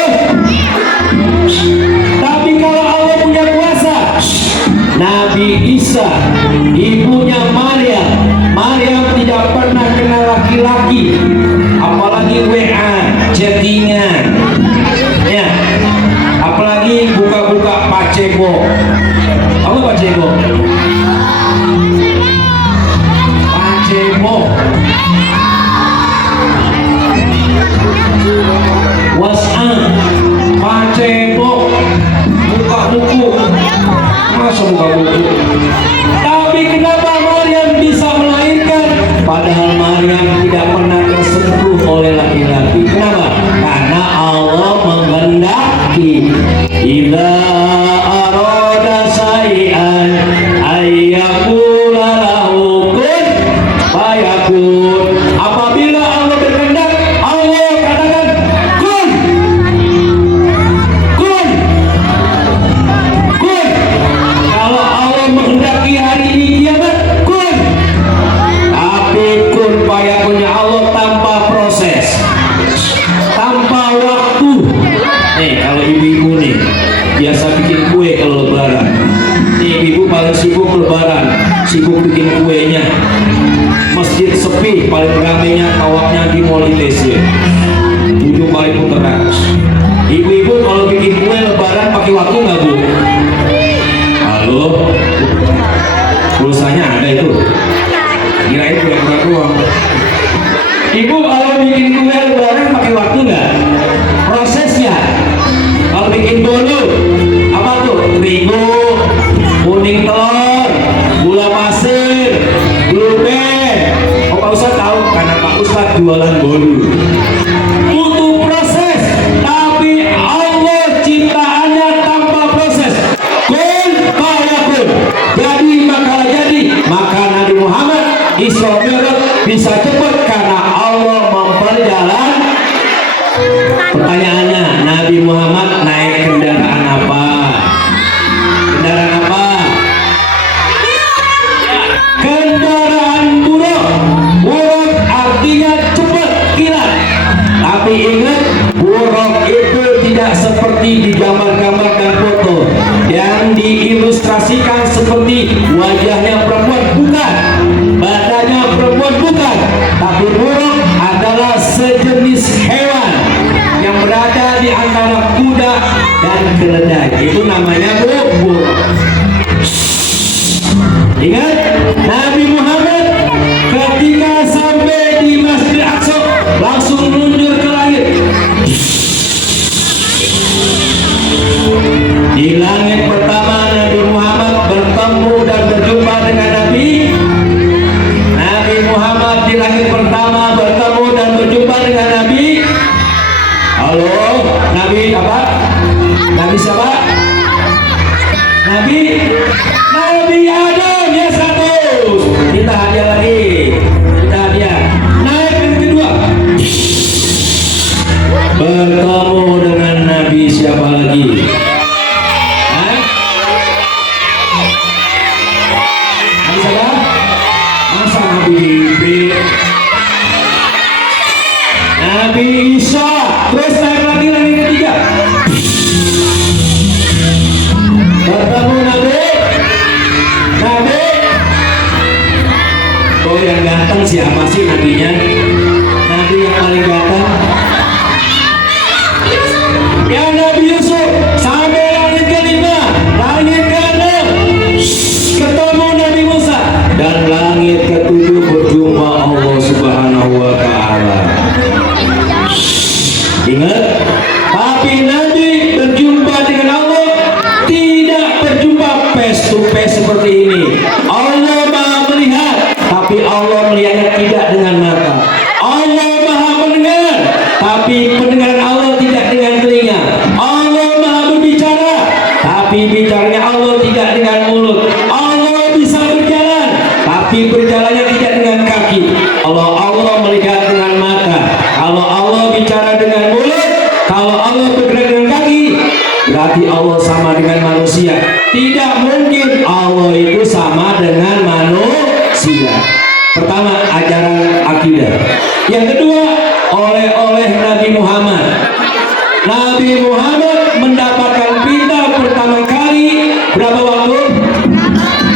Tapi kalau Allah punya kuasa, Nabi Isa, ibunya Maryam tidak pernah kenal laki-laki, apalagi WA, chattingan, ya, apalagi buka-buka pacebo. Apa pacebo? Pacebo. sibuk bikin kuenya. Masjid sepi, paling ramainya kawaknya di Molites ya. 7 kali putaran. Ibu-ibu kalau bikin kue lebaran pakai waktu nggak bu? Halo, pulsanya ada itu. Kirain pura-pura doang. Ibu kalau bikin kue lebaran pakai waktu nggak? Prosesnya, kalau bikin bolu apa tuh? Terigu, kuning telur, gula pasir, gluten. Oh Pak Ustadz tahu karena Pak Ustadz jualan bolu. Butuh proses, tapi Allah ciptaannya tanpa proses. Kun fayakun. Jadi maka jadi. Maka Nabi Muhammad Isra Mi'raj bisa cepat karena Allah memperjalan. Pertanyaannya, Nabi Muhammad naik kendaraan apa? Kendaraan apa? Kendaraan buruk. Buruk artinya cepat, kilat. Tapi ingat, buruk itu tidak seperti di gambar-gambar dan foto yang diilustrasikan seperti wajahnya perempuan, bukan, badannya perempuan, bukan, tapi buruk adalah sejenis hewan yang berada di antara kuda dan keledai. Itu namanya buruk. Ingat, Nabi Muhammad ketika sampai di Masjid Aqsa langsung meluncur ke langit. Di langit pertama Nabi Muhammad bertemu dan berjumpa dengan Nabi. Nabi Muhammad di langit pertama bertemu dan berjumpa dengan Nabi. Halo, Nabi apa? Nabi siapa? Nabi Adam ya 100. Kita hadiah lagi. Kita hadiah. Naik yang kedua. Bertemu dengan Nabi siapa lagi? Hah? Nabi siapa? Masa Nabi Ibrahim? Nabi Isa. Terus naik lagi yang ketiga. Bertemu Nabi. Oh yang ganteng siapa sih nabinya? Nabi yang paling ganteng ya Nabi Yusuf. Sampai langit kelima, langit keenam ketemu Nabi Musa, dan langit ketujuh berjumpa Allah Subhanahu wa Ta'ala. Ingat, tapi Nabi berjumpa dengan Allah tidak berjumpa face to face seperti ini. Allah Maha melihat, tapi Allah melihatnya tidak dengan mata. Allah Maha mendengar, tapi pendengaran Allah tidak dengan telinga. Allah Maha berbicara, tapi bicaranya Allah tidak dengan mulut. Allah bisa berjalan, tapi berjalannya tidak dengan kaki. Allah melihat dengan mata. Kalau Allah bicara dengan mulut, kalau Allah bergerak dengan kaki, berarti Allah sama dengan manusia. Tidak mungkin Allah itu sama dengan manusia. Pertama, ajaran akidah. Yang kedua, oleh-oleh Nabi Muhammad. Nabi Muhammad mendapatkan perintah pertama kali berapa waktu?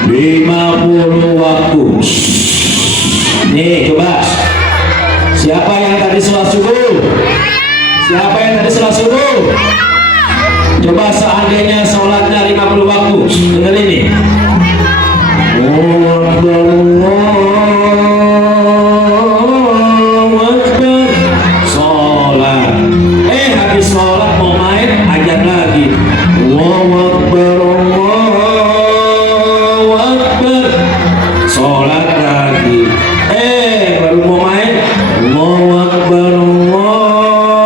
50 waktu. Nih, coba. Siapa yang tadi sholat subuh? Siapa yang tadi sholat subuh? Coba seandainya sholatnya 50 waktu. Dengar ini. Sholat. Habis sholat mau main, ajar lagi. Allahu Akbar, Allahu Akbar. Sholat lagi. Baru mau main. Allahu Akbar, Allahu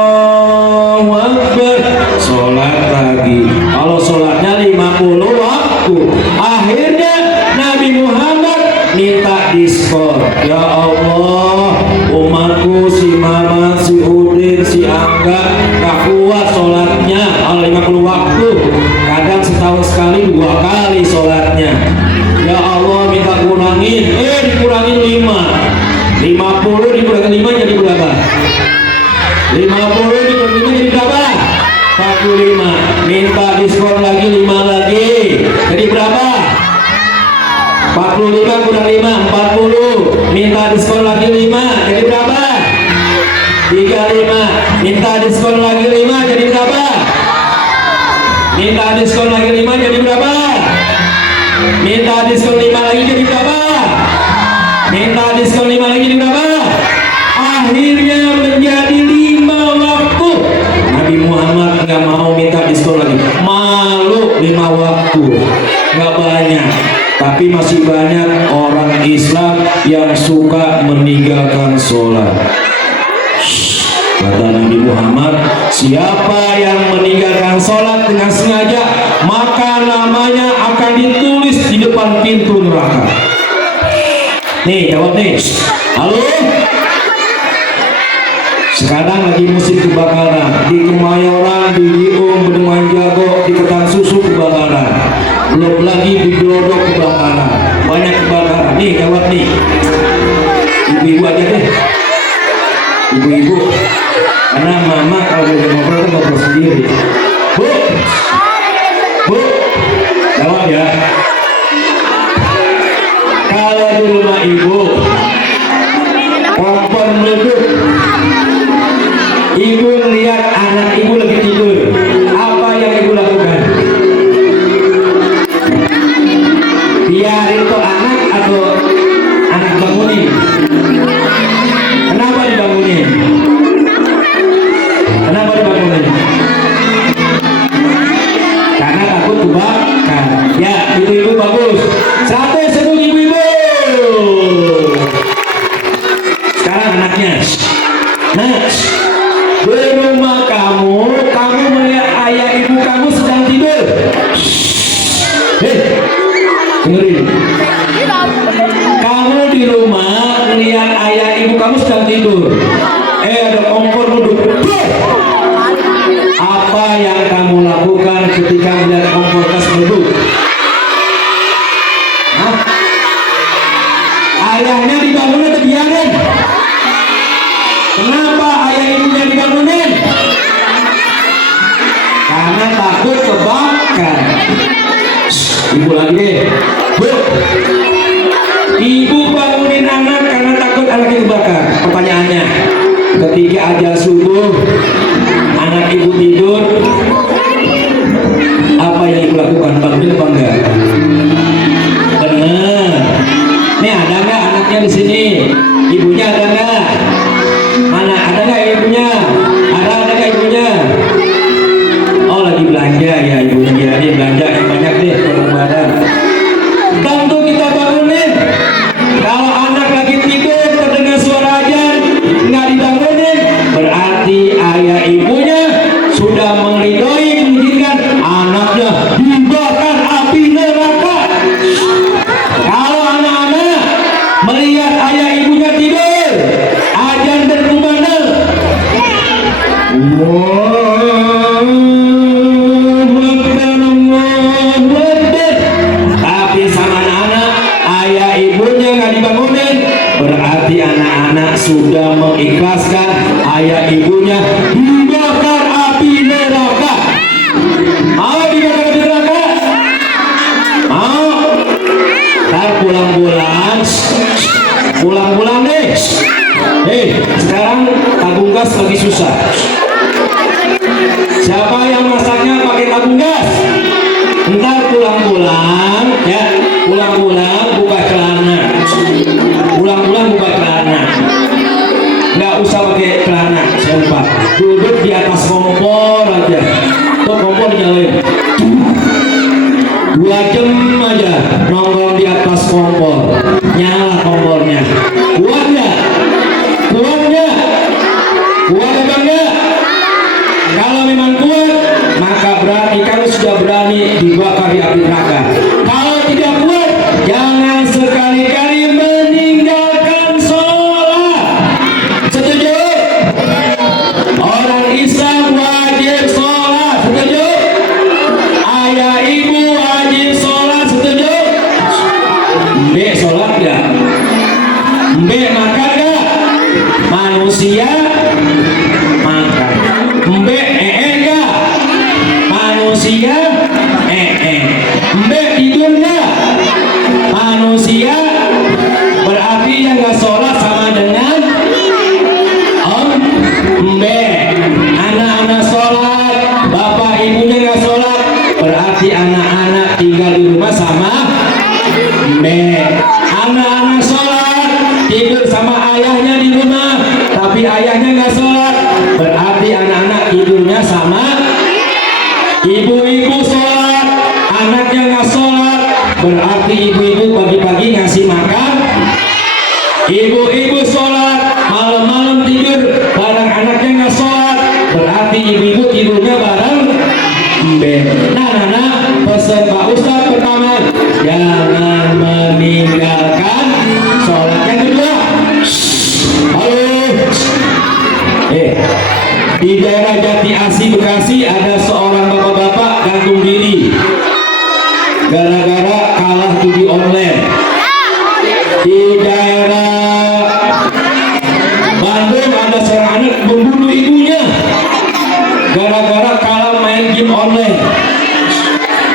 Akbar. Sholat lagi. Kalau sholatnya 50 waktu. Akhirnya Nabi Muhammad minta diskon. Ya Allah, umatku si Mama, si Udin, si Angga gak kuat sholatnya kalau 50 waktu. Kadang setahun sekali 2 kali sholatnya. Ya Allah, minta kurangin. Dikurangin 5. 50 dikurangin 5 jadi berapa? 50 dikurangin 5 jadi berapa? 45. Minta diskon lagi 5 lagi. Jadi berapa? 45 udah 5, 40. Minta diskon lagi 5, jadi berapa? 35. Minta diskon lagi 5, jadi berapa? Minta diskon lagi 5, jadi berapa? Minta diskon 5 lagi jadi berapa? Minta diskon 5 lagi jadi berapa? Akhirnya menjadi 5 waktu. Nabi Muhammad nggak mau minta diskon lagi. Malu 5 waktu. Nggak banyak. Tapi masih banyak orang Islam yang suka meninggalkan sholat. Kata Nabi Muhammad, siapa yang meninggalkan sholat dengan sengaja, maka namanya akan ditulis di depan pintu neraka. Nih, jawab nih. Halo? Sekarang lagi musim kebakaran di Kemayoran, di Giung, Benua Jago, di Ketan Susu kebakaran. Belum lagi di Glodok kebakaran. Banyak kebakaran. Nih, jawab nih. Ibu-ibu aja deh. Ibu-ibu. Karena mama kalau udah ngobrol kan ngobrol sendiri. Bu, bu, jawab ya. Kalau di rumah ibu, kompor meledup, ibu melihat anak ibu lagi tidur, apa yang ibu lakukan? Biarin tuh anak atau anak bangunin? Kenapa dibangunin? Kenapa dibangunin? Karena takut kebakar. Ya, ibu-ibu bagus. Satu seru ibu-ibu. Sekarang anaknya. Nah, di rumah kamu melihat ayah ibu kamu sedang tidur. Hei, dengerin. Kamu di rumah melihat ayah ibu kamu sedang tidur. Ada kompor duduk. Apa yang kamu lakukan ketika melihat kompor gas duduk? Ayahnya dibangunin atau dibiarin? Kenapa ayah ibunya dibangunin? Karena takut kebakar. Ibu lagi deh. Bu, ibu bangunin anak karena takut anaknya kebakar. Pertanyaannya, ketika azan subuh anak ibu tidur, apa yang ibu lakukan? Bangunin apa enggak? Benar. Nih, ada nggak anaknya di sini? Ibunya ada nggak? Mana ada nggak ibunya? Ada nggak ibunya? Oh, lagi belanja ya ibunya. Jadi belanja yang banyak deh barang-barang. Tentu kita bangunin. Kalau anak lagi tidur terdengar suara azan nggak dibangunin, berarti ayah ibunya sudah meridhoi mengizinkan anaknya dibakar api neraka. Kalau anak-anak melihat ayah ibunya tidur, azan berkumandang, tapi sama anak-anak ayah ibunya nggak dibangunin, berarti anak-anak sudah mengikhlaskan ayah ibunya dibakar api neraka. Mau dibakar api neraka? Mau? Ntar pulang-pulang deh. Sekarang tabung gas lagi susah. Siapa yang masaknya pakai tabung gas? Ntar pulang-pulang ya, pulang-pulang buka celana. Pulang-pulang buka celana. Nggak usah pakai celana, sumpah. Duduk di atas kompor aja. Tuh kompor dinyalain. 2 jam aja nongkrong di atas kompor, nyala kompornya. Kuat nggak? Kuat nggak? Kuat apa enggak? Kalau memang kuat, maka berarti kamu sudah berani dibakar di api neraka. Kalau tidak kuat, jangan sekali-kali meninggalkan sholat. Setuju? Orang Islam wajib sholat. Setuju? Ayah ibu wajib sholat. Setuju? Mbak sholat gak? Mbak makan gak? Manusia makan. Mbak gak? Manusia Mbak sholat berarti anak-anak tidurnya sama. Ibu-ibu sholat, anaknya nggak sholat berarti ibu-ibu pagi-pagi ngasih makan. Ibu-ibu sholat, malam-malam tidur bareng anaknya nggak sholat berarti ibu-ibu tidurnya bareng ben. Nah, pesan Pak Ustadz pertama, jangan meninggalkan sholat. Yang kedua, halo, di daerah Jati Asih Bekasi ada seorang bapak-bapak gantung diri gara-gara kalah judi online. Di daerah Bandung ada seorang anak membunuh ibunya gara-gara kalah main game online.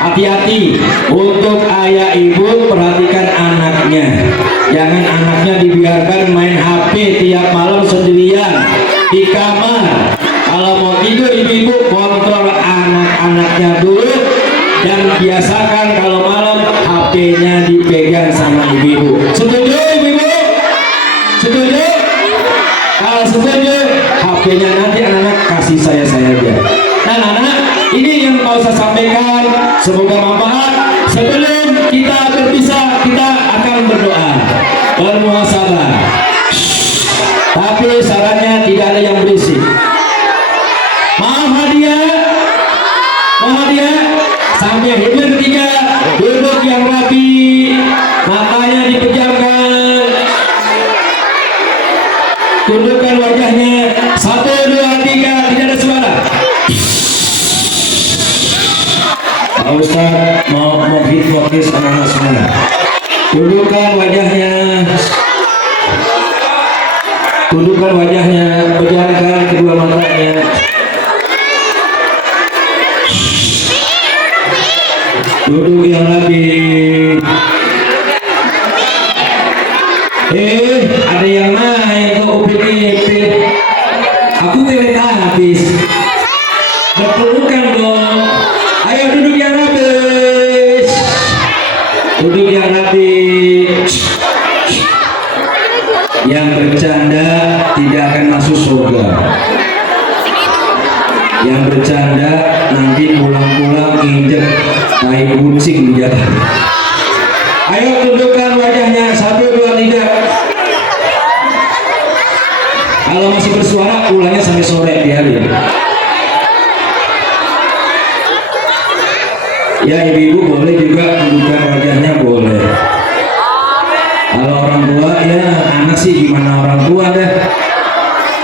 Hati-hati untuk ayah ibu, perhatikan anaknya. Jangan anaknya dibiarkan main HP tiap malam sendirian di kamar. Kalau mau tidur ibu-ibu kontrol anak-anaknya dulu dan biasakan kalau malam HP-nya dipegang sama ibu-ibu. Setuju ibu-ibu? Setuju? Kalau setuju, HP-nya nanti anak-anak kasih saya aja. Nah, anak-anak, ini yang mau saya sampaikan. Semoga manfaat. Sebelum kita berpisah, kita akan berdoa, bermuhasabah. Tapi syaratnya tidak ada yang berisik. Mau hadiah? Sampai hidup tiga, duduk yang rapi, matanya dipejamkan, tundukkan wajahnya. 1, 2, 3, tidak ada suara. Pak Ustadz mau hipnotis anak-anak semua. Tundukkan wajahnya, pejamkan kedua matanya. Duduk yang rapi. Ada yang main kok upik-ipik. Aku pilih habis. Berpelukan dong. Ayo duduk yang rapi. Duduk yang rapi. Yang bercanda tidak akan masuk surga. Yang bercanda nanti pulang-pulang injek tai kucing di jalan. Ayo tundukkan wajahnya. 1, 2, 3. Kalau masih bersuara ulangnya sampai sore biarin. Ya ibu-ibu boleh juga tundukkan wajahnya, boleh. Kalau orang tua ya anak sih gimana orang tua dah.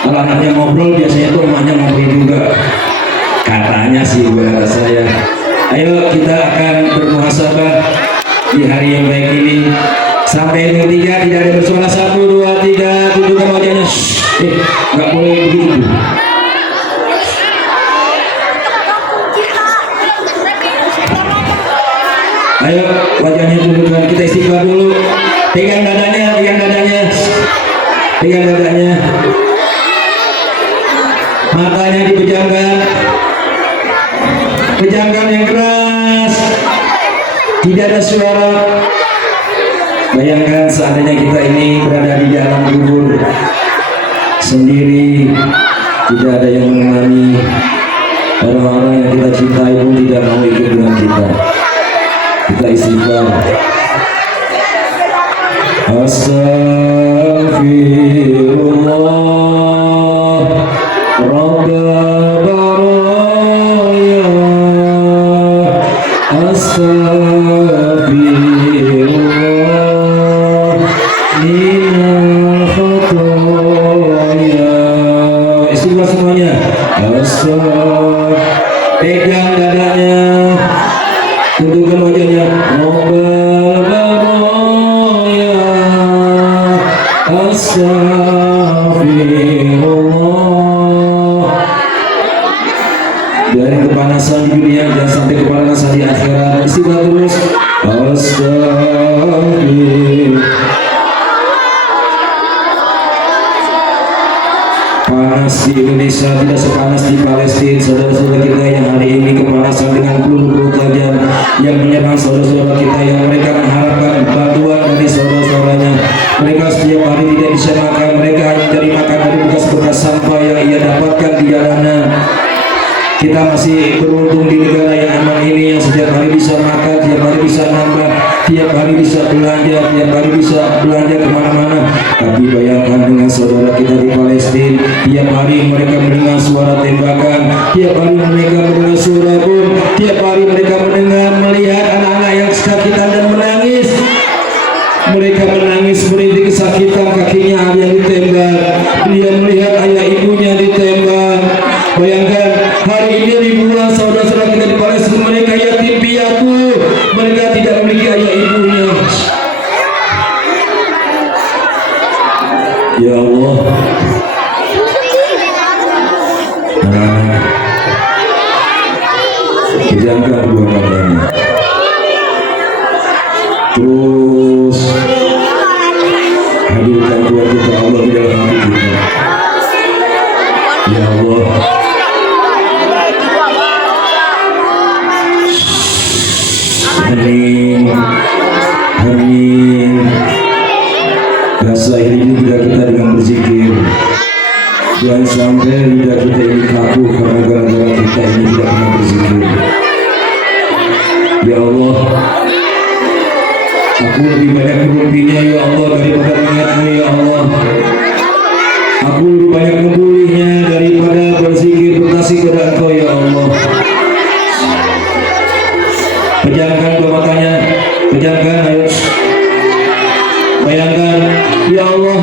Kalau anaknya ngobrol biasanya tuh emaknya ngobrol juga. Katanya sih buat saya. Ayo kita akan bermuhasabah di hari yang baik ini. Sampai yang ketiga tidak ada bersuara. 1, 2, 3. Tundukkan wajahnya. Nggak boleh begitu. Ayo wajahnya tundukkan. Kita istighfar dulu. Pegang dadanya. Matanya dipejamkan. Pejamkan yang keras. Tidak ada suara. Bayangkan seandainya kita ini berada di dalam kubur sendiri, tidak ada yang menemani, orang-orang yang kita cintai pun tidak mau ikut dengan kita. Kita istighfar. Astaghfirullah Rabbal baraya. Astaghfirullah minal khotoya. Istighfar semuanya. Pegang dadanya, tundukkan wajahnya. Rabbal baraya. Astaghfirullah. Dari kepanasan di dunia dan sampai kepanasan di akhirat. Istighfar terus. Astaghfirullah. Panas di Indonesia tidak sepanas di Palestina. Saudara-saudara kita yang hari ini kepanasan dengan peluru tajam yang menyerang saudara-saudara kita yang mereka mengharapkan bantuan dari saudara-saudaranya. Mereka setiap hari tidak bisa makan, mereka hanya cari makan dari bekas-bekas sampah yang ia dapatkan di jalanan. Kita masih beruntung di negara yang aman ini, yang setiap hari bisa makan, tiap hari bisa nambah, tiap hari bisa belanja, tiap hari bisa belanja kemana-mana. Tapi bayangkan dengan saudara kita di Palestina, tiap hari mereka mendengar suara tembakan, tiap hari mereka mendengar suara bom, tiap hari mereka mendengar, melihat anak-anak yang kesakitan dan menangis. Mereka menangis merintih kesakitan, kakinya ada yang ditembak, dia melihat ayah ibunya ditembak. Bayangkan hari ini ribuan saudara-saudara kita di Palestina, mereka yatim piatu, mereka tidak memiliki ayah ibunya. Ya Allah, pejamkan dua matanya, terus hadirkan Tuhan kita Allah di dalam hati kita. Ya Allah, amin, amin. Rasa ini tidak kita dengan berzikir. Jangan sampai lidah kita ini kaku karena gara-gara kita ini tidak pernah berzikir. Ya Allah, aku lebih banyak bermimpinya ya Allah daripada mengingatmu ya Allah. Aku lebih banyak membulinya daripada berzikir bertasik kepada Engkau ya Allah. Pejamkan dua matanya, pejamkan, ayo. Bayangkan, ya Allah,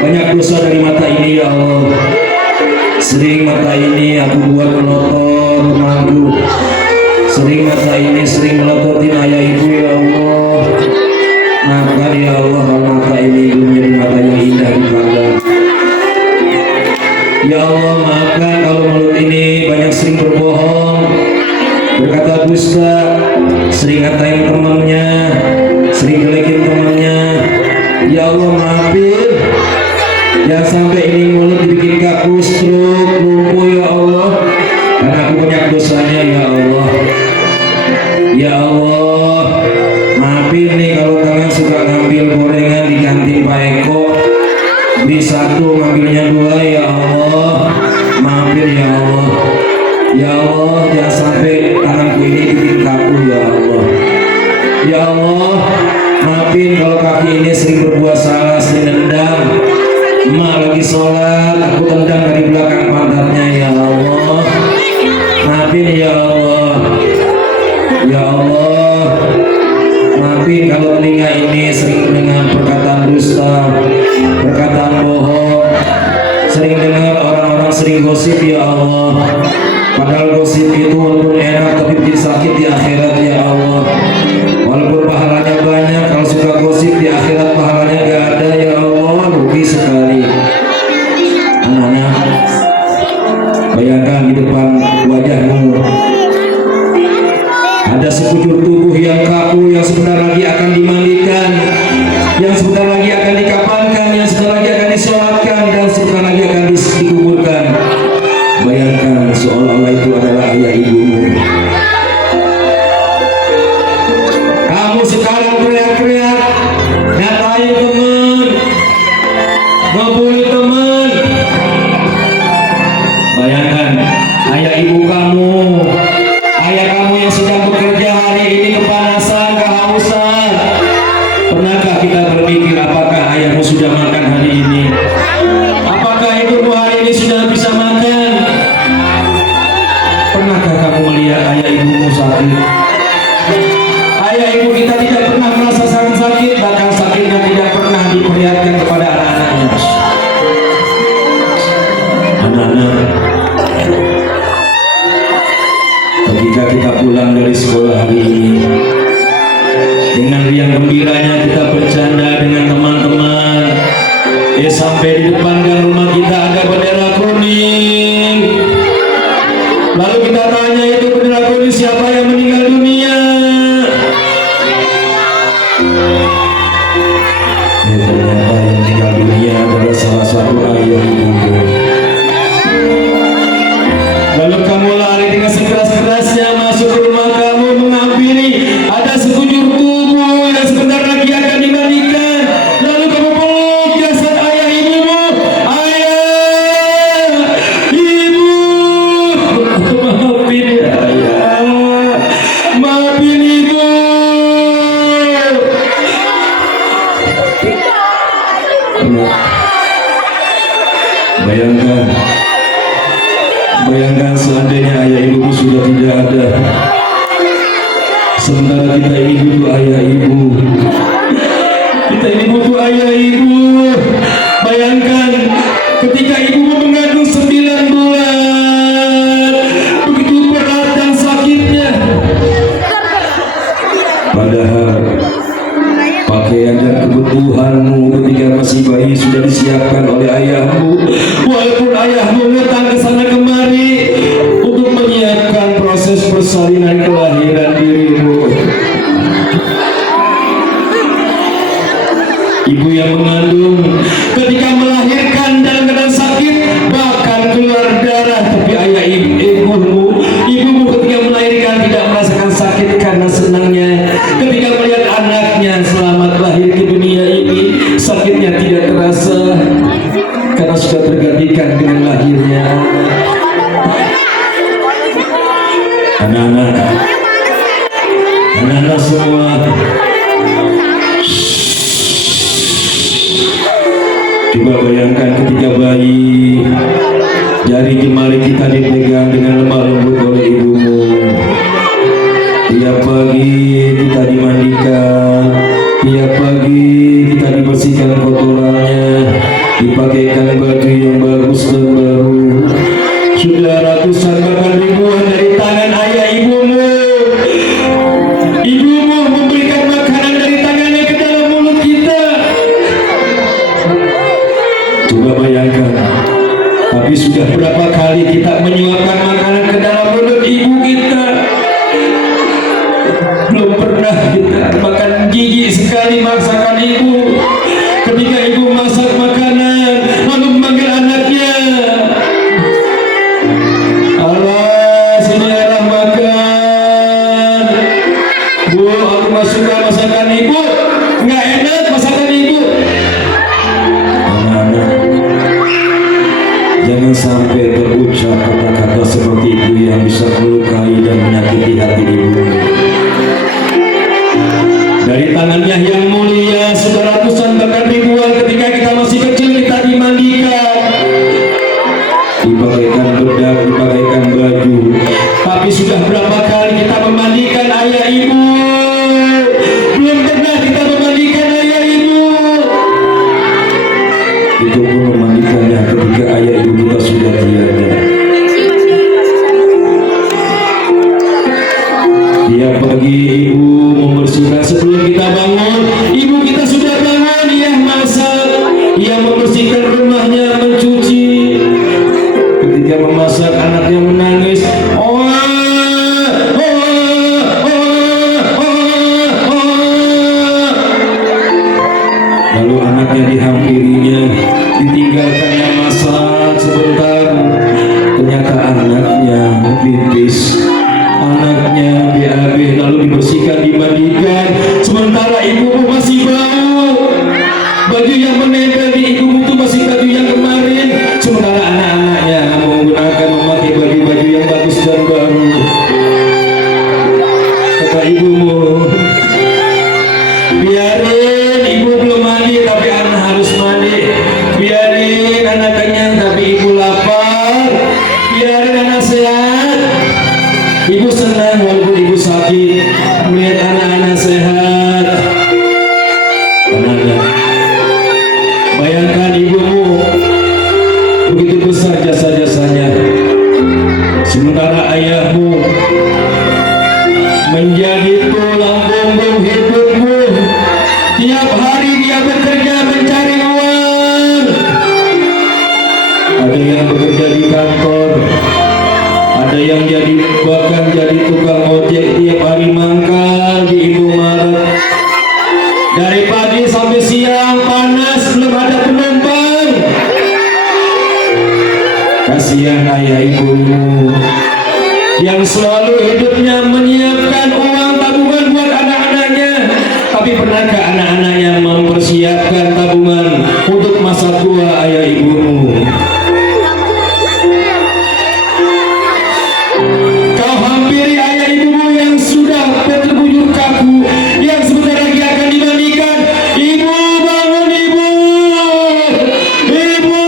banyak dosa dari mata ini ya Allah. Sering mata ini aku buat melotot mandu. Sering mata ini sering melototin ayah ibu ya Allah. Maafkan ya Allah kalau mata ini belum menjadi mata yang indah dipandang. Ya Allah, maafkan kalau mulut ini banyak sering berbohong, berkata dusta, sering ngatain temannya, sering jelekin temannya. Ya Allah, maafin. Jangan sampai ini mulut dibikin kaku, stroke, lumpuh ya Allah, karena aku banyak dosanya ya Allah. Ya Allah, maafin nih kalau kalian suka ngambil gorengan di kantin Pak Eko, beli satu ngambilnya dua ya Allah. Maafin ya Allah. Ya Allah, jangan sampai tanganku ini bikin kaku ya Allah. Ya Allah, maafin kalau kaki ini sering berbuat salah, sering nendang. Emak lagi sholat, aku tendang dari belakang pantatnya ya Allah. Maafin ya Allah. Ya Allah, maafin kalau telinga ini sering mendengar perkataan dusta, perkataan bohong, sering dengar orang-orang sering gosip ya Allah. Padahal gosip itu walaupun enak tapi bikin sakit di akhirat ya Allah. Walaupun pahalanya banyak, kalau suka gosip di akhirat pahalanya gak ada ya Allah, rugi sekali. Anak-anak, bayangkan di depan wajahmu ada sekujur tubuh yang kaku, yang sebentar lagi akan dimandikan, yang sebentar lagi akan dikapankan, yang sebentar lagi akan disolatkan, dan sebentar lagi akan dikuburkan. Bayangkan seolah-olah itu adalah ayah ibumu. Kamu sekarang teriak-teriak, ngatain teman, ngebully teman. Bayangkan ayah ibu kamu, ayah kamu yang sedang bekerja hari ini kepanasan, kehausan. Pernahkah kita berpikir apakah ayahmu sudah makan hari ini? Apakah ibumu hari ini sudah bisa makan? Pernahkah kamu melihat ayah ibumu sakit? Ayah ibu kita tidak pernah merasa sakit, bahkan sakitnya tidak pernah diperlihatkan kepada anak-anaknya. Anak-anak, ketika kita pulang dari sekolah hari ini, dengan riang gembiranya kita bercanda dengan teman-teman, sampai di depan gang rumah kita ada bendera kuning. Lalu kita tanya, itu bendera kuning siapa yang meninggal dunia? Ternyata yang meninggal dunia adalah salah satu ayah ibumu. Bayangkan seandainya ayah ibu sudah tidak ada, sementara kita ini butuh ayah ibu. Kita ini butuh ayah ibu. Bayangkan ketika ibu mengandung 9 bulan, begitu berat dan sakitnya. Padahal pakaian dan kebutuhanmu ketika masih bayi sudah disiapkan oleh ayahmu. Walaupun ayahmu datang ke sana kemari untuk menyiapkan proses persalinan kelahiran dirimu. Ibu yang mengandung ketika melahirkan dalam keadaan sakit bahkan keluar darah, tapi ayah ibumu ketika melahirkan tidak merasakan sakit karena senangnya ketika melihat anaknya selamat lahir ke dunia ini. Sakitnya tidak terasa karena sudah tergantikan dengan lahirnya anak-anak semua. Coba bayangkan ketika bayi, jari jemari kita dipegang dengan lemah lembut oleh ibumu. Tiap pagi kita dimandikan, tiap pagi kita dibersihkan kotorannya, dipakaikan baju yang bagus dan baru. Sudah ratusan bahkan ribuan dari tangan ayah ibumu. Ibumu memberikan makanan dari tangannya ke dalam mulut kita. Coba bayangkan, tapi sudah berapa kali kita menyuapkan makanan ke dalam mulut ibu kita? Belum pernah kita, bahkan gigih sekali masakan ibu. Ketika ibu masak makanan lalu memanggil anaknya, Allah sini arah makan. Bu, aku gak suka masakan ibu, nggak enak masakan ibu. Anak-anak, jangan sampai terucap kata-kata seperti itu yang bisa melukai dan menyakiti hati ibu. Dari tangannya yang mulia sudah ratusan bahkan ribuan ketika kita masih kecil kita dimandikan, dipakaikan bedak, dipakaikan baju. Tapi sudah berapa kali kita memandikan ayah ibu? Belum pernah kita memandikan ayah ibu. Itu pun memandikannya ketika ayah ibu kita sudah tiada. Tiap pagi ibu membersihkan sebelum kita bangun. Ibu kita sudah bangun, ia masak, ia membersihkan rumahnya, mencuci. Ketika memasak anaknya menangis, lalu anaknya dihampirinya, ditinggalkannya masak sebentar. Ternyata anaknya pipis, anaknya BAB, lalu dibersihkan, dimandikan. Sementara ibumu masih bau, baju yang menempel di ibumu itu masih baju yang kemarin. Sementara anak-anaknya memakai baju-baju yang bagus dan baru. Kata ibumu, biarin ibu belum mandi tapi anak harus mandi. Biarin anak kenyang tapi ibu lapar. Biarin anak sehat. Ibu senang walaupun ibu sakit melihat anak-anak sehat. Anak-anak, bayangkan ibumu begitu besar jasa-jasanya, sementara ayahmu menjadi tulang punggung hidupmu. Tiap hari dia bekerja mencari uang. Ada yang bekerja di kantor, ada yang bahkan jadi tukang ojek tiap hari mangkal di Indomaret. Dari pagi sampai siang panas belum ada penumpang. Kasihan ayah ibumu yang selalu hidupnya menyiapkan uang tabungan buat anak-anaknya. Tapi pernahkah anak-anaknya mempersiapkan tabungan untuk masa tua ayah ibumu? Kau hampiri ayah ibumu yang sudah terbujur kaku, yang sebentar lagi akan dimandikan. Ibu, bangun ibu! Ibu!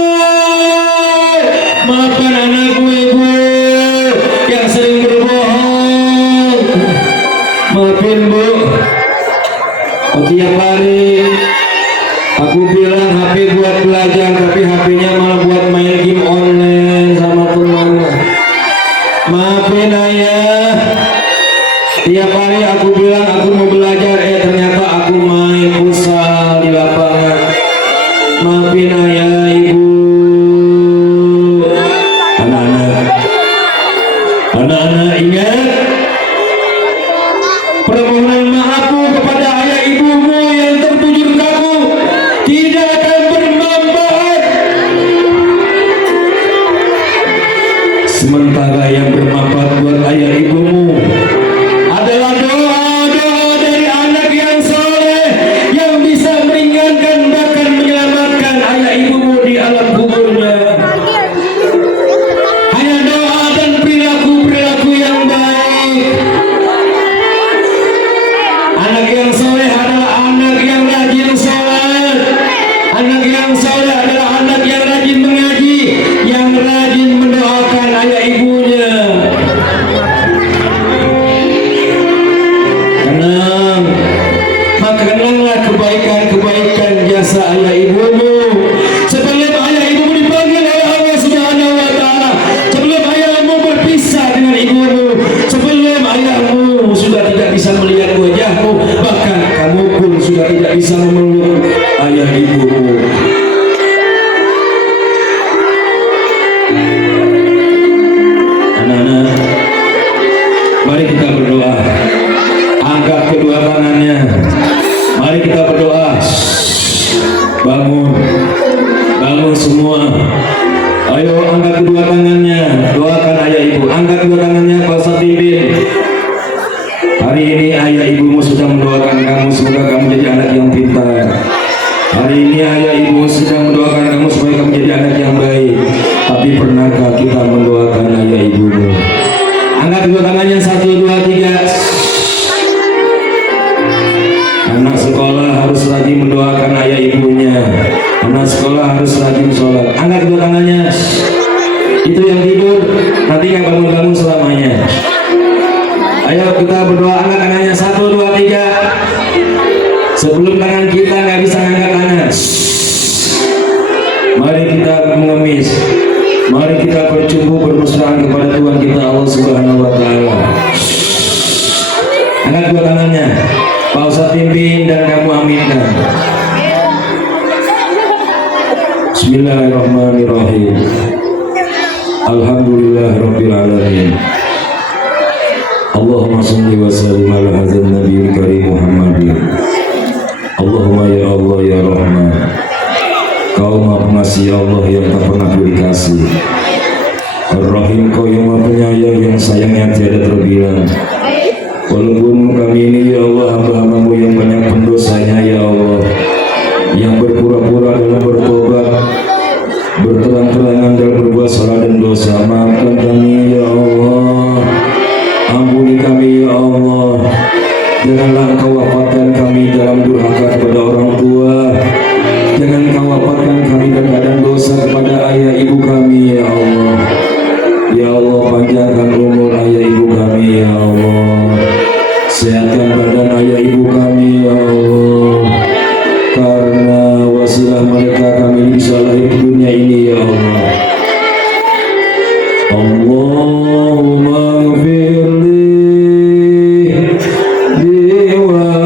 Maafkan anakku ibu! sering berbohong. Maafin Bu, setiap hari aku bilang HP buat belajar, tapi HP-nya malah buat main game online sama teman. Maafin Ayah, tiap hari aku bilang aku mau belajar, ternyata aku main futsal di lapangan. Maafin Ayah, Ibu. Anak-anak ingat permohonan maafmu kepada ayah ibumu yang tertujur kamu tidak akan bermanfaat. Sementara yang bermanfaat buat ayah ibumu adalah doa-doa dari anak yang soleh yang bisa meringankan bahkan menyelamatkan ayah ibumu di alam kuburnya. Hanya doa dan perilaku yang baik. Anak yang soleh adalah anak yang rajin sholat. Anak yang soleh adalah anak yang rajin mengaji, yang rajin mendoakan ayah ibunya. Kenang, maka kenanglah kebaikan-kebaikan jasa ayah ibumu. Sebelum ayah ibumu dipanggil oleh Allah Subhanahu wa Ta'ala, sebelum ayahmu berpisah dengan ibumu, sebelum ayahmu sudah tidak bisa melihat wajahmu, bahkan kamu pun sudah tidak bisa memeluk ayah ibumu. Anak-anak, mari kita berdoa. Angkat kedua tangannya. Mari kita berdoa. Bangun, bangun semua. Ayo angkat kedua tangannya, doakan ayah ibu. Angkat kedua tangannya, Pak Satibin. Hari ini ayah ibumu sudah mendoakan kamu, semoga kamu jadi anak yang pintar. Hari ini ayah ibu sedang mendoakan kamu supaya kamu jadi anak yang baik. Tapi pernahkah kita mendoakan ayah ibumu? Angkat kedua tangannya, 1, 2, 3. Anak sekolah harus rajin mendoakan ayah ibunya. Anak sekolah harus rajin sholat. Angkat kedua tangannya. Itu yang tidur nanti nggak bangun-bangun selamanya. Ayo kita berdoa. Angkat tangannya, 1, 2, 3. Sebelum tangan kita nggak bisa angkat tangan, mari kita mengemis. Mari kita bercumbu bermesraan kepada Tuhan kita Allah Subhanahu wa Ta'ala. Angkat dua tangannya, Pak Ustadz pimpin dan kamu aminkan. Bismillahirrahmanirrahim. Alhamdulillahirabbil alamin. Allahumma shalli wa sallim ala hadzal nabiyil karim Muhammadin. Allahumma ya Allah ya Rahman. Kau Maha Pengasih ya Allah yang tak pernah beri kasih. Ar-Rahim, Kau yang Maha Penyayang yang sayangnya tiada terbilang. Walaupun kami ini ya Allah hamba-hambamu yang banyak pendosanya ya Allah, yang berpura-pura dalam bertobat, berterang-terangan dalam berbuat salah dan dosa, maafkan kami ya Allah, ampuni kami ya Allah. Janganlah Engkau wafatkan kami dalam durhaka kepada orang tua. Jangan Engkau wafatkan kami dalam keadaan dosa kepada ayah ibu kami ya Allah. Ya Allah, panjangkan umur ayah ibu kami ya Allah. Sehatkan badan ayah ibu kami ya Allah. Karena wasilah mereka kami bisa lahir di dunia ini ya Allah. Allahumma gfirli liwalidayya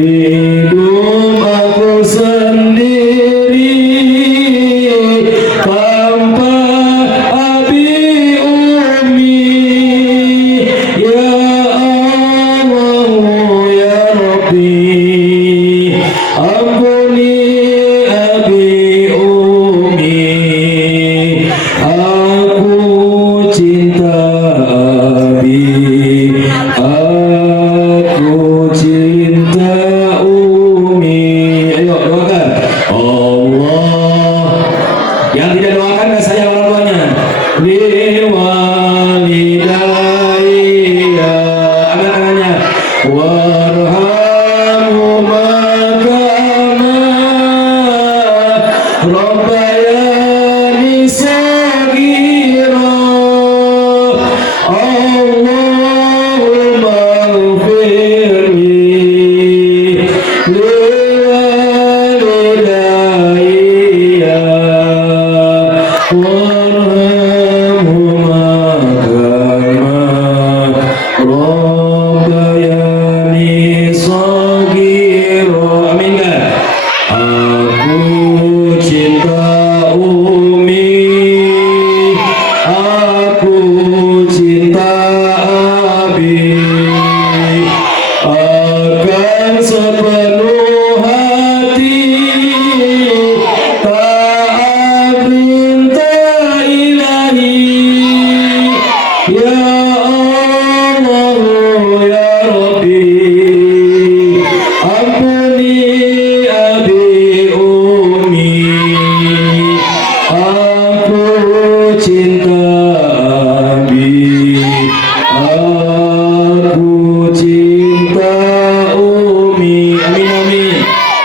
Hidup aku sendiri tanpa abi umi. Ya Allah ya Rabbi, ampuni abi umi. Aku cinta abi, aku cinta umi. Ayo doakan. Allah. Yang tidak doakan gak sayang orang tuanya. Liwalidayya. Angkat tangannya. Warhamhuma kama rabbayani shaghira. Allahumma ighfirli liwalidayya warhamhuma kama rabbayani shaghira. Amin kan? Aku cinta umi, aku cinta abi, akan sepenuh hati taat perintah ilahi. Ya Allah ya Rabbi, ampuni abi umi. Aku cinta abi, aku cinta umi. Amin amin.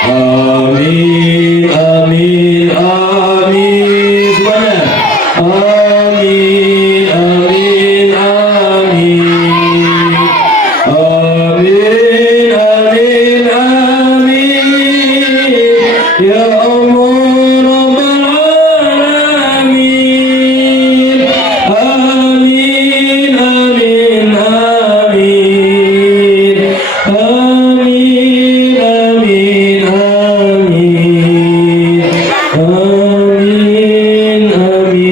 Amin amin amin semuanya. Amin amin amin. Amin amin amin. Ya Allah Rabbal Alamin. Amin amin amin. Amin amin amin. Amin amin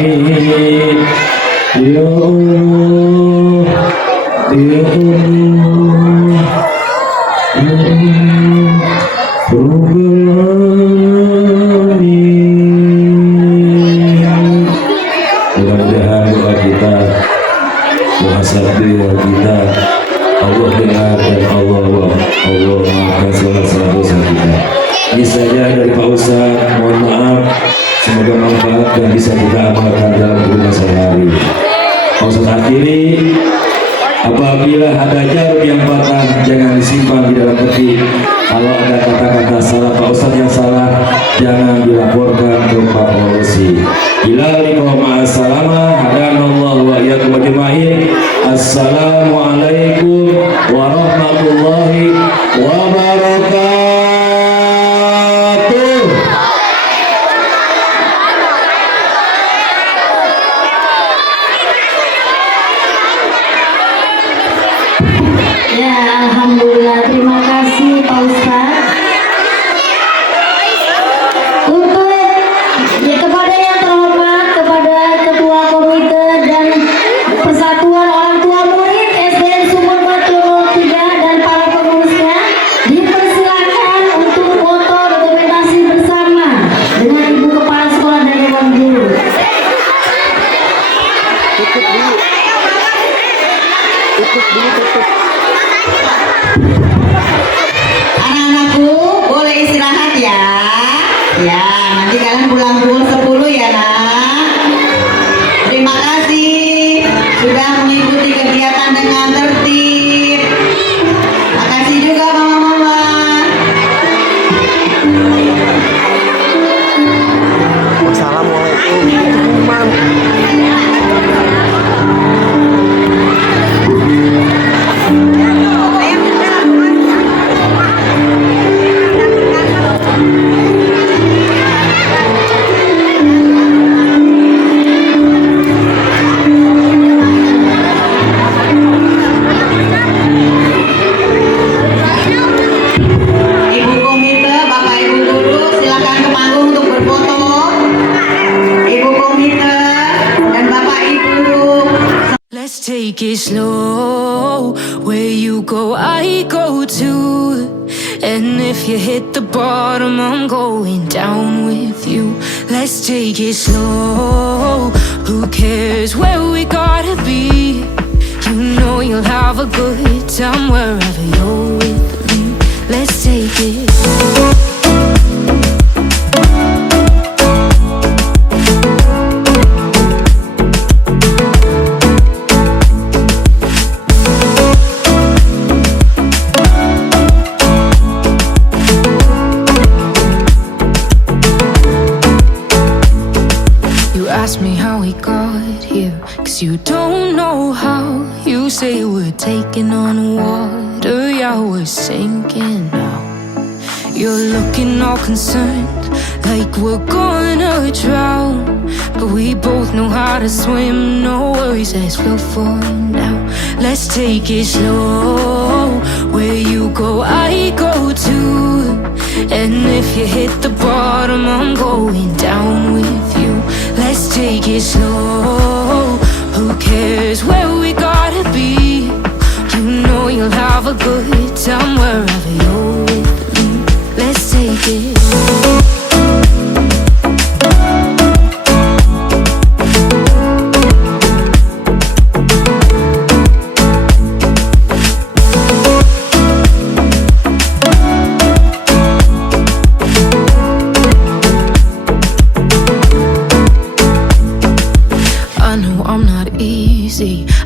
amin. Ya Allah, ya Allah, ya Allah, Rabbal Alamin. Mudah-mudahan doa kita, muhasabah kita, Allah dengar dan Allah maafkan segala dosa kita. Ini saja dari Pak Ustadz, mohon maaf. Semoga manfaat dan bisa kita amalkan dalam kehidupan sehari-hari. Pak Ustadz akhiri, apabila ada jarum yang patah jangan disimpan di dalam peti. Kalau ada kata-kata salah Pak Ustadz yang salah jangan dilaporkan ke Pak Polisi. Ila liqa ma'assalamah, hadanallahu wa iyyakum ajma'in. Assalamualaikum warahmatullahi wabarakatuh. Ya, alhamdulillah. Terima kasih Pak Ustadz. Untuk ya, kepada yang terhormat, kepada Ketua Komite dan Persatuan Orang Tua Murid SDN Sumur Batu 03 dan para pengurusnya, dipersilakan untuk foto dokumentasi bersama dengan Ibu Kepala Sekolah dan Dewan Guru. Anak-anakku boleh istirahat ya. Ya, nanti kalian pulang pukul 10 ya nak. Terima kasih sudah mengikuti kegiatan dengan tertib. Makasih juga mama-mama. take it slow. Where you go, I go too. And if you hit the bottom, I'm going down with you. Let's take it slow. Who cares where we gotta be? You know you'll have a good time wherever you're with me. Let's take it. Ask me how we got here, 'cause you don't know how. You say we're taking on water, yeah, we're sinking now. You're looking all concerned, like we're gonna drown. But we both know how to swim, no worries as we'll find out. Let's take it slow. Where you go, I go too. And if you hit the bottom, I'm going down with you. Let's take it slow. Who cares where we gotta be? You know you'll have a good time wherever you're with me. Let's take it.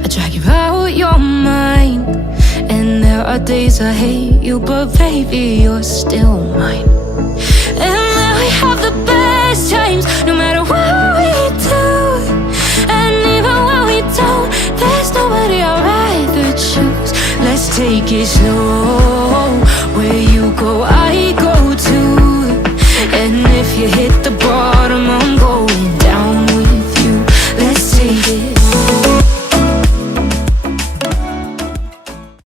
I drag you out your mind, and there are days I hate you, but baby, you're still mine. And then we have the best times, no matter what we do. And even when we don't, there's nobody I'd rather choose. Let's take it slow. Where you go, I go too. And if you hit the bottom, I'm